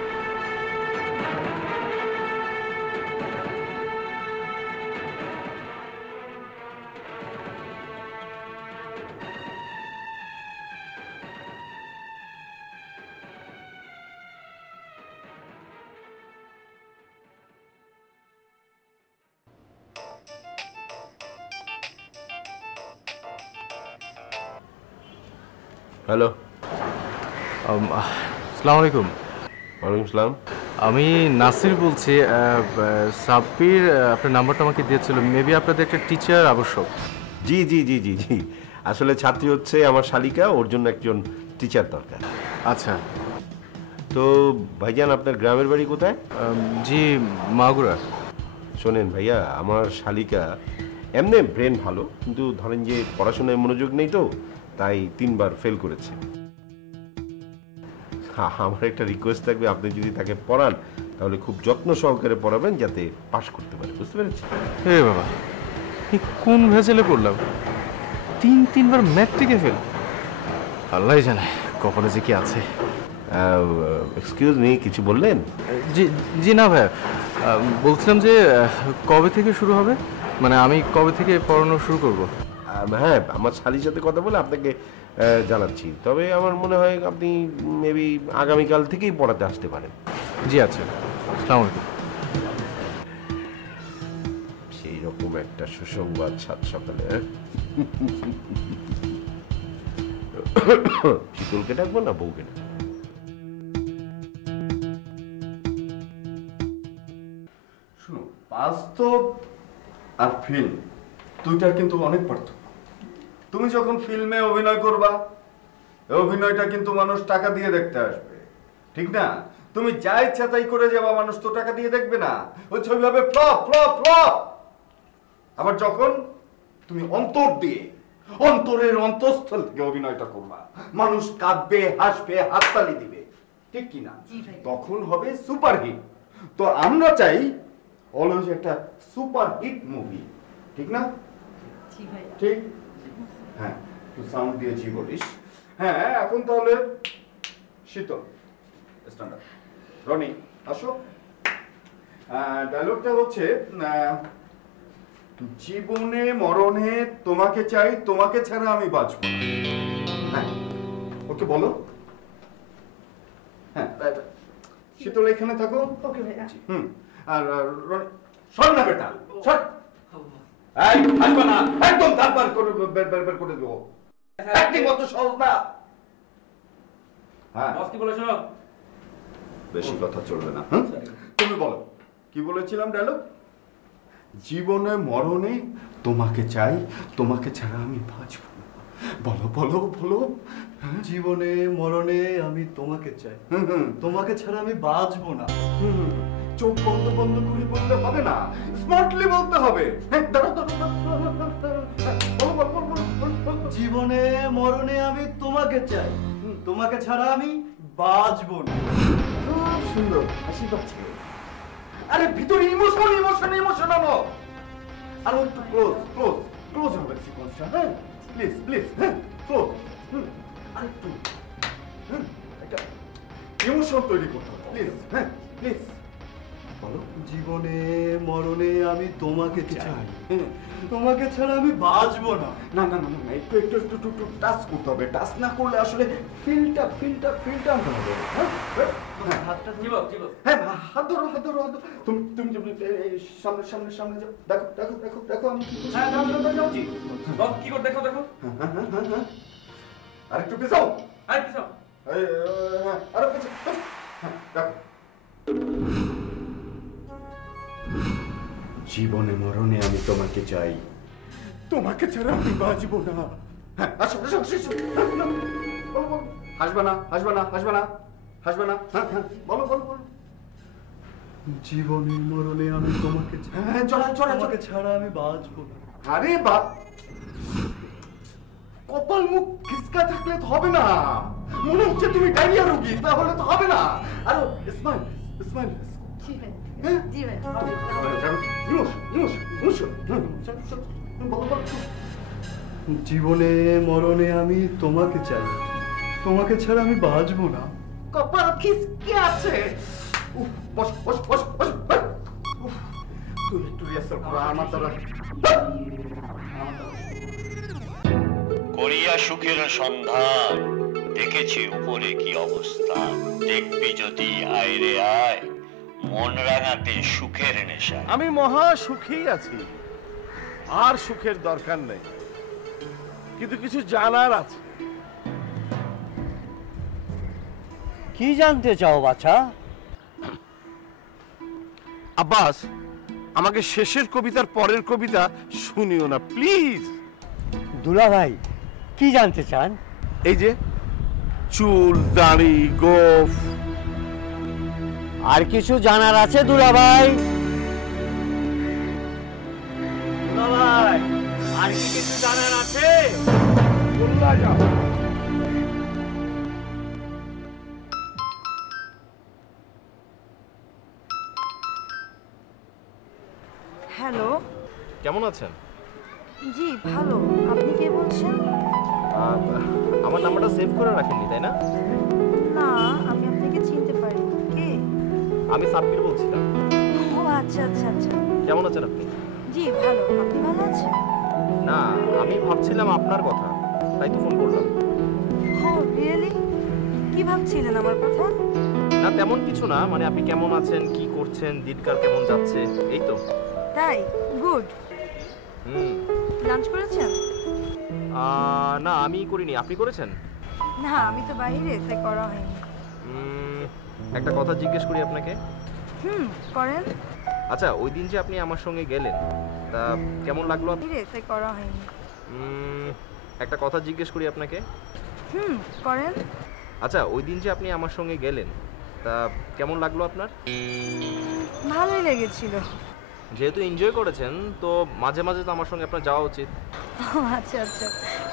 হ্যালো, আসসালামু আলাইকুম। ওয়ালাইকুম আসসালাম। আমি নাসির বলছি। সাব্বির আপনার নাম্বারটা আমাকে দিয়েছিল, মেবি আপনাদের একটা টিচার আবশ্যক। জি জি জি জি জি, আসলে ছাত্রী হচ্ছে আমার শালিকা, ওর জন্য একজন টিচার দরকার। আচ্ছা, তো ভাইজান আপনার গ্রামের বাড়ি কোথায়? জি মাগুরা। শোনেন ভাইয়া, আমার শালিকা এমনি ব্রেন ভালো, কিন্তু ধরেন যে পড়াশোনায় মনোযোগ নেই, তো তাই 3 বার ফেল করেছে। আমার একটা রিকোয়েস্ট থাকবে, আপনি যদি তাকে পড়ান তাহলে খুব যত্ন সহকারে পড়াবেন যাতে পাশ করতে পারে, বুঝতে পেরেছি? হে বাবা, কোন ভেসেলে পড়লাম, 3বার ম্যাট্রিকে ফেল। আল্লাহ জানে কপালে যে কি আছে। এক্সকিউজ মি, কিছু বললেন? জি জি না ভাইয়া, বলছিলাম যে কবে থেকে শুরু হবে, মানে আমি কবে থেকে পড়ানো শুরু করব? হ্যাঁ, আমার শালির সাথে কথা বলে আপনাকে জানাচ্ছি, তবে আমার মনে হয় আপনি মেবি আগামীকাল থেকেই পড়াতে আসতে পারেন। জি আচ্ছা, আসসালামু আলাইকুম। সেই রকম একটা সুসংবাদ সাত সকালে। শিকলকে ডাকবো না বউকে ডাকবো? শুনো, বাস্তব আর ফিল্ম দুইটার কিন্তু অনেক পার্থক্য। তুমি যখন ফিল্মে অভিনয় করবা, অভিনয়টা কিন্তু মানুষ টাকা দিয়ে দেখতে আসবে, ঠিক না? তুমি যা ইচ্ছা তাই করে যাবা, মানুষ তো টাকা দিয়ে দেখবে না, হচ্ছে ওইভাবে ফ্লপ ফ্লপ ফ্লপ। আবার যখন তুমি অন্তর দিয়ে, অন্তরের অন্তঃস্থল থেকে অভিনয়টা করবা, মানুষ কাঁদবে, হাসবে, হাততালি দিবে, ঠিক কি না? তখন হবে সুপারহিট। তো আমরা চাই অলওয়েজ একটা সুপারহিট মুভি, ঠিক না? ঠিক? হ্যাঁ, তুই সাউন্ড দিয়ে জি বলিস। হ্যাঁ, এখন তাহলে শীতল স্ট্যান্ড আপ। রনি আসো। ডায়লগটা হচ্ছে জীবনে মরণে তোমাকে চাই, তোমাকে ছাড়া আমি বাঁচব না। হ্যাঁ, ওকে বলো। হ্যাঁ, শীতল এখানে থাকো। ওকে ভাইয়া। আর সর না বেটা, সর। এই হাসবা না, একদম দাঁত বার করে বের করে দেবো। অ্যাক্টিং অত সহজ না। হ্যাঁ, বস কি বলেছো? বেশি কথা চলবে না। তুমি বলো কি বলেছিলাম ডায়লগ? জীবনে মরণে তোমাকে চাই, তোমাকে ছাড়া আমি বাঁচব না। বলো বলো বলো। জীবনে মরণে আমি তোমাকে চাই, তোমাকে ছাড়া আমি বাঁচবো না। চোখ বন্ধ বন্ধ করে বললে হবে না, স্মার্টলি বলতে হবে। জীবনে মরণে আমি তোমাকে চাই, তোমাকে ছাড়া আমি বাঁচবো না। খুব সুন্দর, হাসি পাচ্ছে। আরে ভিতরে ইমোশন ইমোশন ইমোশন আনো। আর একটু ক্লোজ ক্লোজ ক্লোজ হবে সিকোয়েন্সটা। হ্যাঁ প্লিজ প্লিজ। হ্যাঁ ক্লোজ। আর একটু একটা ইমোশন তৈরি করতে হবে প্লিজ। হ্যাঁ প্লিজ বলো। জীবনে মরণে আমি তোমাকে চাই, তোমাকে ছাড়া আমি বাঁচবো না। না না না না, একটু একটু একটু একটু টাচ করতে হবে। টাচ না করলে আসলে ফিলটা আনতে হবে। হ্যাঁ হাতটা হ্যাঁ, হাত ধরো হাত ধরো হাত ধরো। তুমি তুমি সামনে সামনে সামনে যাও। দেখো দেখো দেখো দেখো আমি কি করছি। হ্যাঁ যাচ্ছি। বস কি করে দেখো দেখো। হ্যাঁ আর একটু পিছাও। হ্যাঁ পিছাও। হ্যাঁ আরো পিছাও। হ্যাঁ দেখো। জীবনে মরণে আমি তোমাকে চাই, তোমাকে ছাড়া আমি বাঁচবো না। হ্যাঁ আসো আসো আসো। হাসবে না হাসবে না হাসবে না হাসবে না। হ্যাঁ হ্যাঁ বলো বলো বলো। জীবনে মরণে আমি তোমাকে চাই, হ্যাঁ চলা চলা তোমাকে ছাড়া আমি বাঁচবো না। আরে বাপ, কপাল মুখ খিসকা থাকলে তো হবে না। মনে হচ্ছে তুমি ডায়রিয়া রোগী, তাহলে তো হবে না। আরো স্মাইল স্মাইল। জি ভাই। জীবনে মরণে আমি তোমাকে চাই, তোমাকে ছাড়া আমি বাঁচবো না। কপাল খিসকে আছে। বস বস বস বস। তুই একটু রিহার্সাল কর আমার দ্বারা। করিয়া সুখের সন্ধান, দেখেছি উপরে কি অবস্থা। দেখবি যদি আয় রে আয়, মন রাঙাতে সুখের নেশা। আমি মহা সুখেই আছি, আর সুখের দরকার নেই, কিন্তু কিছু জানার আছে। কি জানতে চাও বাছা? আব্বাস, আমাকে শেষের কবিতার পরের কবিতা শুনিও না প্লিজ। দুলা ভাই কি জানতে চান? এই যে চুল দাড়ি গোফ। আর কিছু জানার আছে দুলা ভাই? দুলা ভাই আর কি কিছু জানার আছে? বললা যাও। হ্যালো। কেমন আছেন? জি ভালো। আপনি কে বলছেন? আমার নাম্বারটা সেভ করে রাখেননি তাই না? না, আমি আপনাকে চিনতে পারি। কে? আমি সাব্বির বলছিলাম। ও আচ্ছা আচ্ছা আচ্ছা। কেমন আছেন আপনি? জি ভালো। আপনি ভালো আছেন? না, আমি ভাবছিলাম আপনার কথা, তাই তো ফোন করলাম। ও রিয়েলি? কি ভাবছিলেন আমার কথা? না তেমন কিছু না, মানে আপনি কেমন আছেন, কি করছেন, দিনকাল কেমন যাচ্ছে, এই তো। তাই? গুড। লাঞ্চ করেছেন? না আমি করিনি, আপনি করেছেন? না আমি তো বাইরে, তাই করা হয়নি। একটা কথা জিজ্ঞেস করি আপনাকে। করেন। আচ্ছা, ওই দিন যে আপনি আমার সঙ্গে গেলেন, তা কেমন লাগলো? তাই করা হয়নি। একটা কথা জিজ্ঞেস করি আপনাকে। করেন। আচ্ছা, ওই দিন যে আপনি আমার সঙ্গে গেলেন, তা কেমন লাগলো আপনার? ভালোই লেগেছিল। যেহেতু এনজয় করেছেন, তো মাঝে মাঝে তো আমার সঙ্গে আপনার যাওয়া উচিত। আচ্ছা আচ্ছা,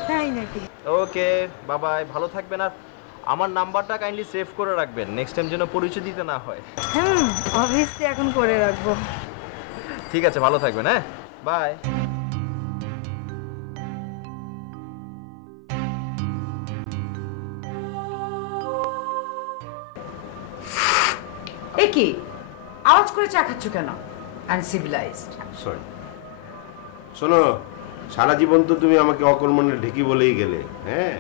তাই নাকি? ওকে, বাই বাই, ভালো থাকবেন। আর আমার নাম্বারটা কাইন্ডলি সেভ করে রাখবেন, নেক্সট টাইম যেন পরিচয় দিতে না হয়। অবভিয়াসলি এখন করে রাখবো। ঠিক আছে, ভালো থাকবেন। হ্যাঁ, বাই। এ কি আওয়াজ করে চা খাচ্ছ কেন? আনসিভিলাইজড। সরি। শোনো, সারা জীবন তো তুমি আমাকে অকর্মণ্যের ঢেকি বলেই গেলে। হ্যাঁ,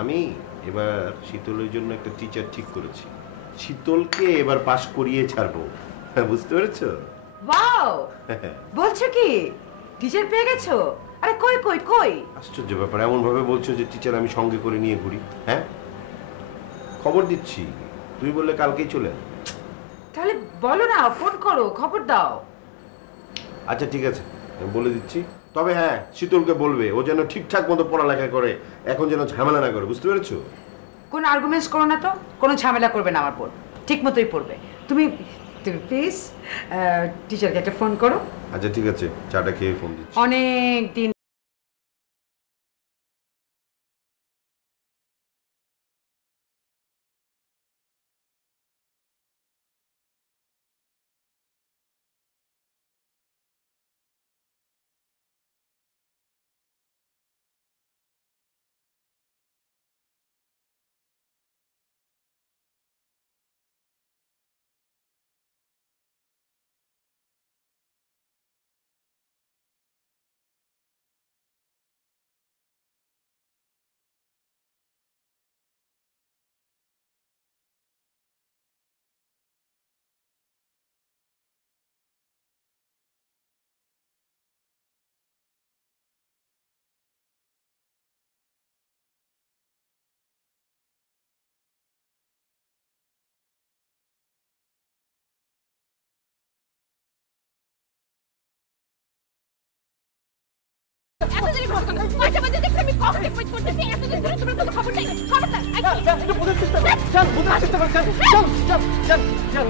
আমি এবার শীতলের জন্য একটা টিচার ঠিক করেছি। শীতলকে এবার পাশ করিয়ে ছাড়বো। বুঝতে পেরেছো? ওয়াও, বলছো কি টিচার পেয়ে গেছো? আরে কই কই কই? আশ্চর্য ব্যাপার, এমন ভাবে বলছো যে টিচার আমি সঙ্গে করে নিয়ে ঘুরি। হ্যাঁ, খবর দিচ্ছি, তুমি বললে কালকেই চলে আসবে। তাহলে বলো না, ফোন করো, খবর দাও। আচ্ছা ঠিক আছে, আমি বলে দিচ্ছি। তবে হ্যাঁ, শীতলকে বলবে ও যেন ঠিকঠাক মতো পড়ালেখা করে, এখন যেন ঝামেলা না করে। বুঝতে পেরেছো? কোনো আর্গুমেন্টস করো না তো, কোনো ঝামেলা করবে না আমার বোন, ঠিক মতোই পড়বে। তুমি প্লিজ টিচারকে একটা ফোন করো। আচ্ছা ঠিক আছে, চাটা খেয়ে ফোন দিচ্ছি। অনেক দিন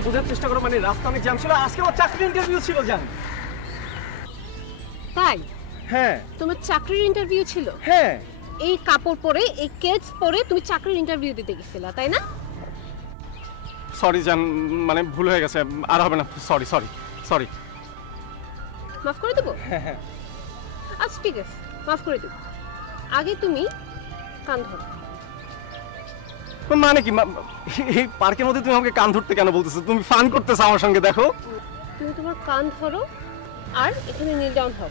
বোঝার চেষ্টা করো, মানে রাস্তা অনেক জ্যাম ছিল, আজকে আমার চাকরির ইন্টারভিউ ছিল। জান তাই? হ্যাঁ। তোমার চাকরির ইন্টারভিউ ছিল? হ্যাঁ। এই কাপড় পরে, এই কেজ পরে তুমি চাকরির ইন্টারভিউ দিতে গেছিলা, তাই না? সরি জান, মানে ভুল হয়ে গেছে, আর হবে না। Sorry sorry sorry. মাফ করে দেবো? হ্যাঁ। আচ্ছা ঠিক আছে, মাফ করে দেবো। আগে তুমি কান ধরো। মানে কি, এই পার্কের মধ্যে তুমি আমাকে কান ধরতে কেন বলতেছো? তুমি ফান করতেছো আমার সঙ্গে। দেখো, তুমি তোমার কান ধরো আর এখানে নীল ডাউন হও।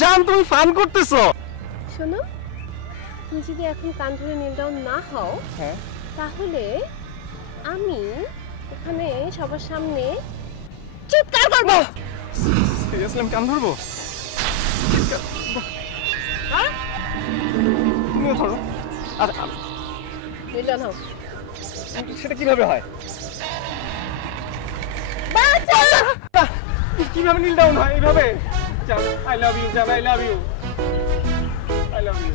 জান, তুমি ফান করতেছো। শোনো, তুমি যদি এখন কান ধরে নীল ডাউন না হও, তাহলে আমি এখানে সবার সামনে চিৎকার করব। সিরিয়াসলি আমি কান ধরবো? হ্যাঁ, তুমিও ধরো। আচ্ছা, নীল ডাউন হও। সেটা কিভাবে হয়? কিভাবে নীল ডাউন হয়? এইভাবে? জান, আই লাভ ইউ। জান, I love you. I love you.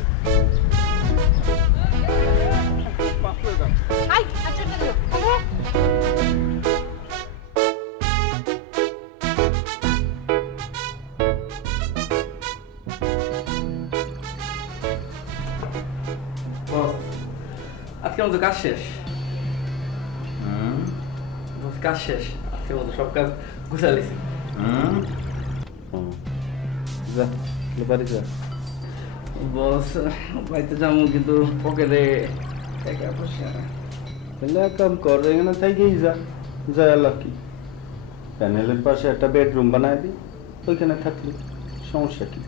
মাফ করে দাও। আই আচ্ছা দেখো। আজকে আমাদের কাজ শেষ। কাজ শেষ আজকে, সব কাজ গুছালিছি। বস, বাড়িতে যাবো কিন্তু পকেটে টাকা পয়সা। তাহলে এক কাম কর, এখানে থেকেই যা, যা লাকি প্যানেলের পাশে একটা বেডরুম বানায় দিই, ওইখানে থাকলি সমস্যা কি?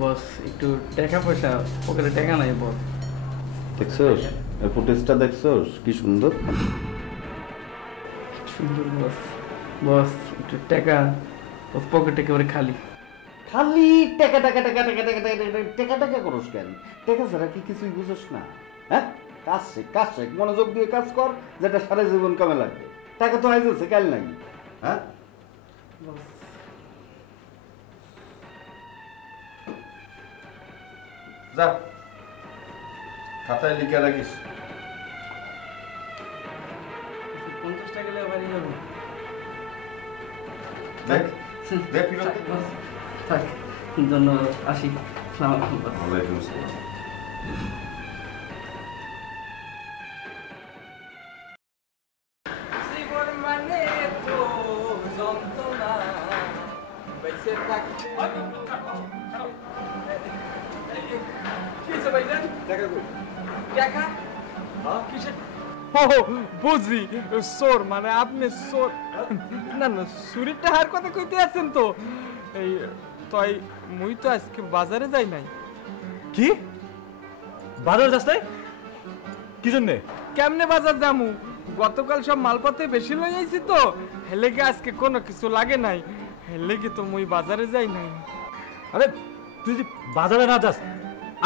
বস একটু টাকা পয়সা, পকেটে টাকা নাই বস। দেখছোস এই ফুটেজটা, দেখছোস কি সুন্দর সুন্দর বস। বস একটু টাকা, পকেটে একেবারে খালি। খালি টাকা টাকা টাকা টাকা টাকা টাকা টাকা টাকা করস কেন? টাকা ছাড়া কি কিছুই বুঝোস না? হ্যাঁ, কাজ শেখ, কাজ শেখ, মনোযোগ দিয়ে কাজ কর, যেটা সারা জীবন কামে লাগবে। টাকা তো আইজছে কাল নাই। হ্যাঁ, যা খাতায় লিখে রাখিস। 50 টাকা গেলে বাড়ি যাবো। দেখ দেখ ফিরত থাক, ধন্যবাদ, আসি। আসসালামু আলাইকুম। ওয়ালাইকুম আসসালাম। বুঝি চোর মানে আপনি চোর না না চুরির টাকার কথা কইতে আছেন তো এই তাই মুই তো আজকে বাজারে যাই নাই। কি বাজার যাস নাই? কি জন্য? কেমনে বাজার যামু? গতকাল সব মালপত্র বেশি লই আইছি তো হেলেগে আজকে কোনো কিছু লাগে নাই, হেলেগে তো মুই বাজারে যাই নাই। আরে তুই যদি বাজারে না যাস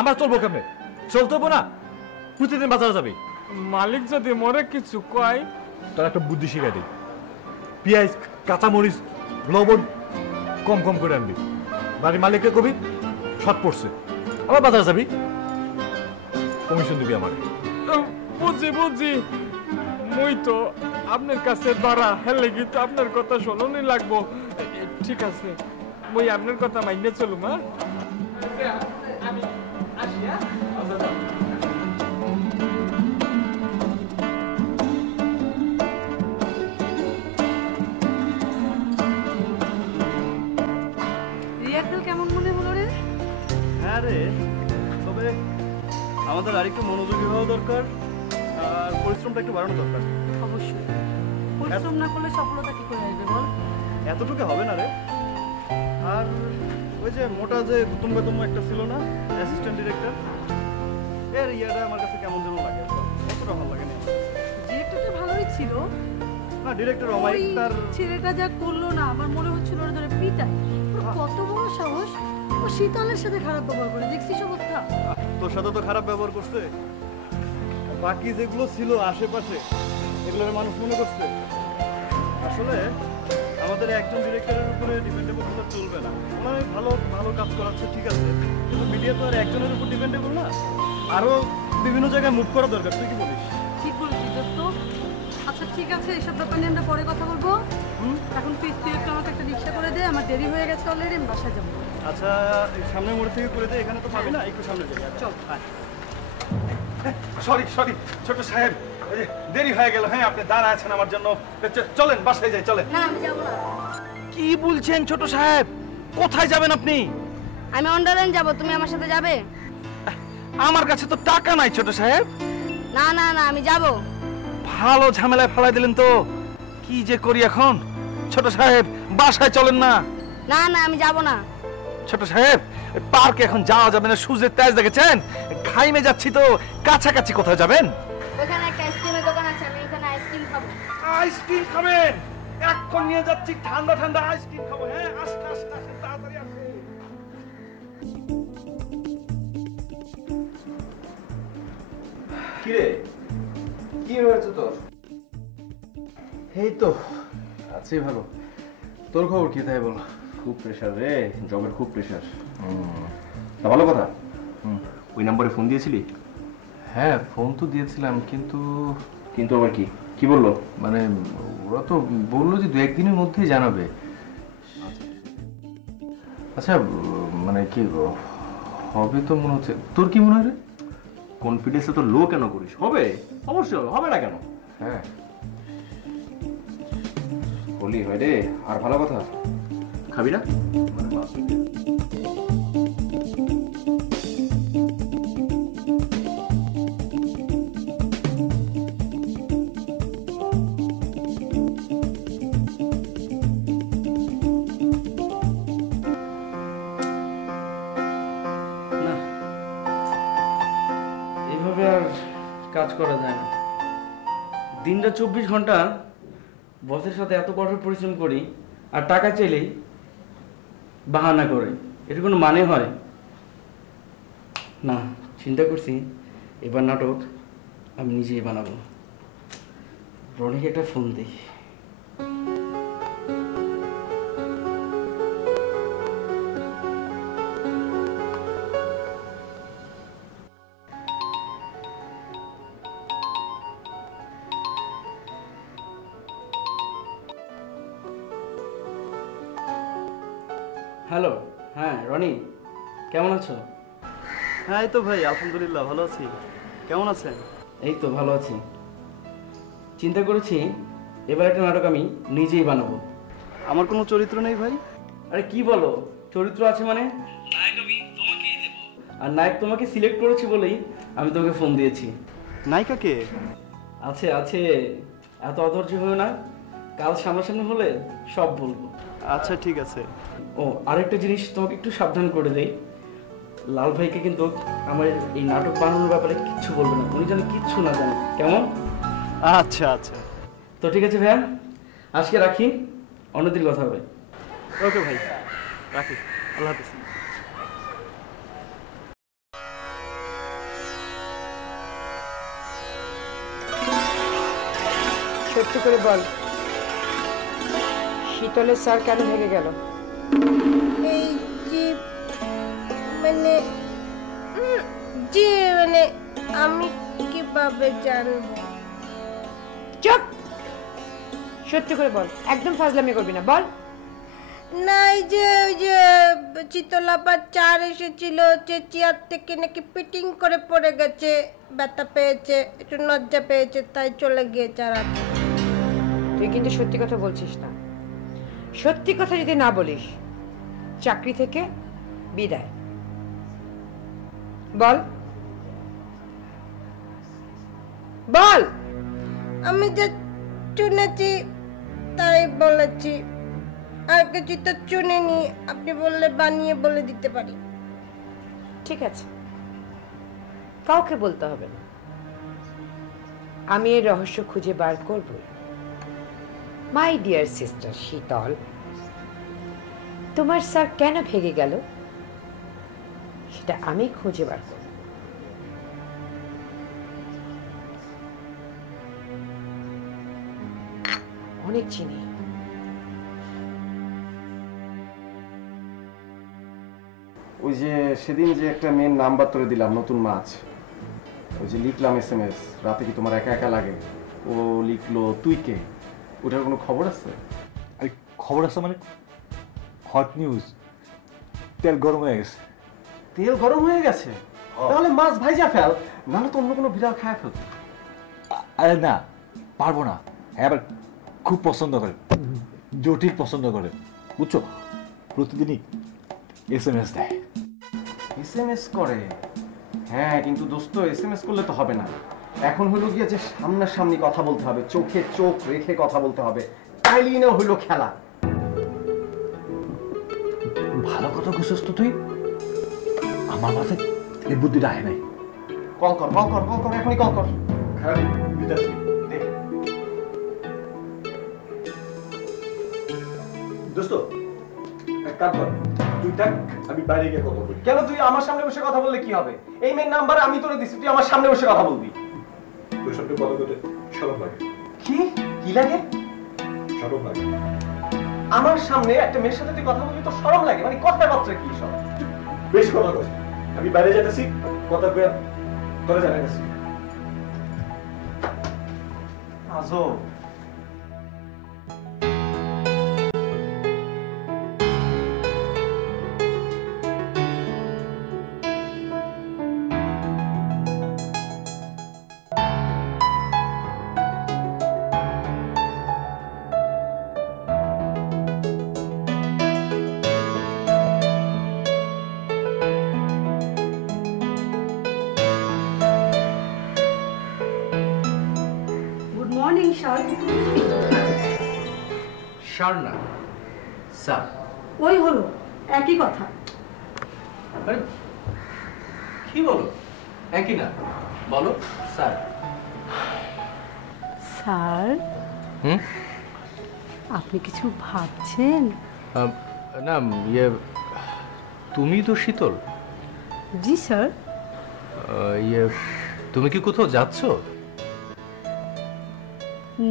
আমার চলবো কেমনে? চলতে হবো না, প্রতিদিন বাজারে যাবি। মালিক যদি মরে কিছু কয়, তোর একটা বুদ্ধি শিখাই দিই। পেঁয়াজ, কাঁচামরিচ, লবণ কম কম করে আনবি। বাড়ির মালিককে কবি শর্ট পড়ছে, আবার বাজারে যাবি, কমিশন দিবি আমার। বুঝি বুঝি, মুই তো আপনার কাছে ধরা হেলেগি তো আপনার কথা শোননি লাগবো। ঠিক আছে, মুই আপনার কথা মাইনে চলুম। আমি আসি। রিহার্সাল কেমন মনে হলো রে? হ্যাঁ রে, তবে আমাদের আরেকটু মনোযোগী হওয়া দরকার আর পরিশ্রমটা একটু বাড়ানো দরকার। অবশ্যই, পরিশ্রম না করলে সফলতা কি করে আসবে বল? এতটুকু হবে না রে। আর ওই যে মোটা যে গুতুম গুতুম একটা ছিল না, অ্যাসিস্ট্যান্ট ডিরেক্টর, এর ইয়াটা আমার কাছে কেমন যেন লাগে, অতটা ভালো লাগে না। ডিরেক্টরটা ভালোই ছিল না, ডিরেক্টর অমায়িক তার ছেলেটা যা করলো না, আমার মনে হচ্ছিল ওরা ধরে পিটায়। ওর কত বড় সাহস, ও শীতলের সাথে খারাপ ব্যবহার করে, দেখছিস অবস্থা? তোর সাথে তো খারাপ ব্যবহার করছে, বাকি যেগুলো ছিল আশেপাশে এগুলোর মানুষ মনে করছে। আসলে আমাদের একজন ডিরেক্টরের উপরে ডিপেন্ডেবল হলে চলবে না। ওনারা ভালো ভালো কাজ করাচ্ছে ঠিক আছে, কিন্তু মিডিয়া তো আর একজনের উপর ডিপেন্ডেবল না, আরো বিভিন্ন জায়গায় মুভ করা দরকার। তুই কি বলিস? ঠিক বলেছিস দোস্ত। আচ্ছা ঠিক আছে, এইসব ব্যাপার নিয়ে আমরা পরে কথা বলবো। এখন প্লিজ তুই একটু আমাকে একটা রিক্সা করে দে, আমার দেরি হয়ে গেছে অলরেডি, আমি বাসায় যাবো। আচ্ছা সামনের মোড় থেকে করে দে, এখানে তো পাবি না, একটু সামনে যাই। চল। সরি সরি ছোট সাহেব, দেরি হয়ে গেল। হ্যাঁ, আপনি দাঁড়া আছেন আমার জন্য, চলেন বাসায় যাই। চলেন। না আমি যাবো না। কি বলছেন ছোট সাহেব? কোথায় যাবেন আপনি? আমি অন্ডারলাইন যাব, তুমি আমার সাথে যাবে? আমার কাছে তো টাকা নাই ছোট সাহেব। না না না, আমি যাব। ভালো ঝামেলায় ফেলাই দিলেন তো, কি যে করি এখন? ছোট সাহেব বাসায় চলেন না। না না, আমি যাব না। ছোট সাহেব পার্কে এখন যাওয়া যাবে না, সূর্যের তেজ দেখেছেন? ঘাইমে যাচ্ছি তো, কাছাকাছি কোথায় যাবেন? ওখানে একটা আইসক্রিমের দোকান আছে, আমি ওখানে আইসক্রিম খাবো। আইসক্রিম খাবেন? এখন নিয়ে যাচ্ছি, ঠান্ডা ঠান্ডা আইসক্রিম খাবো। হ্যাঁ আসেন আসেন আসেন, তাড়াতাড়ি আসেন। কিরে, কি হয়েছে তোর? এই তো আছি ভালো। তোর খবর কি তাই বল? খুব প্রেশার রে, জবের খুব প্রেশার। তা ভালো কথা, ওই নম্বরে ফোন দিয়েছিলি? হ্যাঁ ফোন তো দিয়েছিলাম, কিন্তু কিন্তু আবার কি কি বললো? মানে ওরা তো বললো যে 2-1 দিনের মধ্যেই জানাবে। আচ্ছা মানে কি হবে তো মনে হচ্ছে। তোর কি মনে হয় রে? কনফিডেন্সে তো লো কেন করিস? হবে, অবশ্যই হবে না কেন? হ্যাঁ বলি হয় রে। আর ভালো কথা, খাবি না? এভাবে আর কাজ করা যায় না। দিনটা 24 ঘন্টা বসের সাথে এত কঠোর পরিশ্রম করি, আর টাকা চাইলেই বাহানা করে। এটা কোনো মানে হয় না। চিন্তা করছি এবার নাটক আমি নিজেই বানাবো। রনিকে একটা ফোন দিই। হ্যালো, হ্যাঁ রনি, কেমন আছো? হ্যাঁ এই তো ভাই, আলহামদুলিল্লাহ ভালো আছি। কেমন আছেন? এই তো ভালো আছি। চিন্তা করেছি এবার একটা নাটক আমি নিজেই বানাবো। আমার কোনো চরিত্র নেই ভাই? আরে কি বলো, চরিত্র আছে মানে? নায়ক আমি তোমাকেই দেব। আর নায়ক তোমাকে সিলেক্ট করেছি বলেই আমি তোমাকে ফোন দিয়েছি। নায়িকা কে? আছে আছে, এত অধৈর্য হয়েও না, কাল সামনাসামনি হলে সব বলবো। আচ্ছা ঠিক আছে। ও আরেকটা জিনিস তোমাকে একটু সাবধান করে দেই, লাল ভাইকে কিন্তু আমার এই নাটক বানানোর ব্যাপারে কিচ্ছু বলবে না, উনি যেন কিচ্ছু না জানে, কেমন? আচ্ছা আচ্ছা, তো ঠিক আছে ভাইয়া, আজকে রাখি, অন্যদিন কথা হবে। ওকে ভাই, রাখি, আল্লাহ হাফেজ। সত্যি করে বল, শীতলের স্যার কেন ভেঙে গেল? এই যে মানে আমি কিভাবে জানবো? চুপ, সত্যি করে বল, একদম ফাজলামি করবি না, বল। না, এই যে ওই যে চিতলাপার চার এসেছিল, চেয়ার থেকে নাকি পিটিং করে পড়ে গেছে, ব্যথা পেয়েছে, একটু লজ্জা পেয়েছে, তাই চলে গিয়েছে। আর তুই কিন্তু সত্যি কথা বলছিস না। সত্যি কথা যদি না বলিস, চাকরি থেকে বিদায়। বল বল। আমি যা শুনেছি তাই বলেছি, আর কিছু তো শুনিনি। আপনি বললে বানিয়ে বলে দিতে পারি। ঠিক আছে, কাউকে বলতে হবে না, আমি এর রহস্য খুঁজে বার করব। মাই ডিয়ার সিস্টার শীতল, তোমার স্যার কেন ভেঙে গেল সেটা আমি খুঁজে বার করব। অনেক চিনি। ওই যে সেদিন যে একটা মেয়ের নাম্বার তোরে দিলাম, নতুন মাছ, ওই যে লিখলাম SMS, রাতে কি তোমার একা একা লাগে? ও লিখলো তুই কে, ওটার কোনো খবর আছে? আরে খবর আছে মানে হট নিউজ, তেল গরম হয়ে গেছে। তেল গরম হয়ে গেছে? তাহলে মাছ ভাইজা ফেল, নাহলে তো অন্য কোনো বিড়াল খায় ফেল। আরে না, পারবো না। হ্যাঁ, আবার খুব পছন্দ করে, জটিল পছন্দ করে, বুঝছো? প্রতিদিনই SMS দেয়। SMS করে? হ্যাঁ, কিন্তু দোস্ত SMS করলে তো হবে না, এখন হইলো গিয়ে যে সামনাসামনি কথা বলতে হবে, চোখে চোখ রেখে কথা বলতে হবে, তাইলেই না হইলো খেলা। ভালো কথা বুঝছিস তো তুই, আমার মাথায় এই বুদ্ধিটা আয় নাই। কল কর, কল কর, কল কর, এখনই কল কর। খালি বিতাসি দে। দোস্ত এক কাজ কর, তুই থাক, আমি বাইরে গিয়ে কথা বলি। কেন? তুই আমার সামনে বসে কথা বললে কি হবে? এই মেয়ের নাম্বার আমি তোরে দিছি, তুই আমার সামনে বসে কথা বলবি। তোর সামনে কথা বলতে শরম লাগে। কি কি লাগে? শরম লাগে। আমার সামনে একটা মেয়ের সাথে তুই কথা বলবি তো শরম লাগে? মানে কথাবার্তা কি সব? বেশি কথা কস, আমি বাইরে যেতেছি, কথা কয়ে তোরা জানাইতেছি। আজব। Morning sir. স্যার না, স্যার। ওই হলো একই কথা। আরে কি বলো? একই না, বলো স্যার। স্যার, হুম, আপনি কিছু ভাবছেন? না, ইয়ে, তুমি তো শীতল। জি স্যার। ইয়ে, তুমি কি কোথাও যাচ্ছ?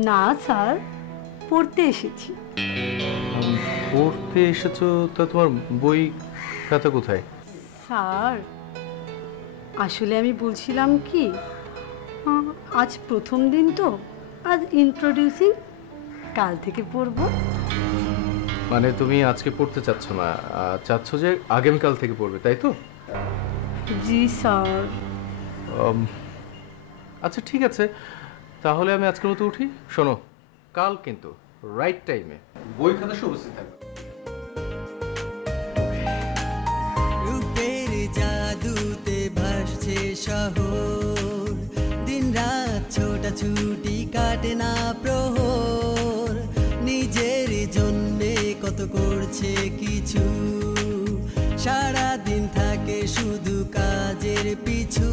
না স্যার, পড়তে এসেছি। পড়তে এসেছো? তা তোমার বই খাতা কোথায়? স্যার, আসলে আমি বলছিলাম কি, আজ প্রথম দিন তো, আজ ইন্ট্রোডিউসিং, কাল থেকে পড়বো। মানে তুমি আজকে পড়তে চাচ্ছ না, চাচ্ছ যে আগামীকাল থেকে পড়বে, তাই তো? জি স্যার। আচ্ছা ঠিক আছে, তাহলে আমি আজকের মতো উঠি। শোনো, কাল কিন্তু রাইট টাইমে বই খাতা সব উপস্থিত থাকবে। শহর, দিন রাত ছোটাছুটি কাটে না প্রহর, নিজের জন্যে কত করছে কিছু, সারা দিন থাকে শুধু কাজের পিছু।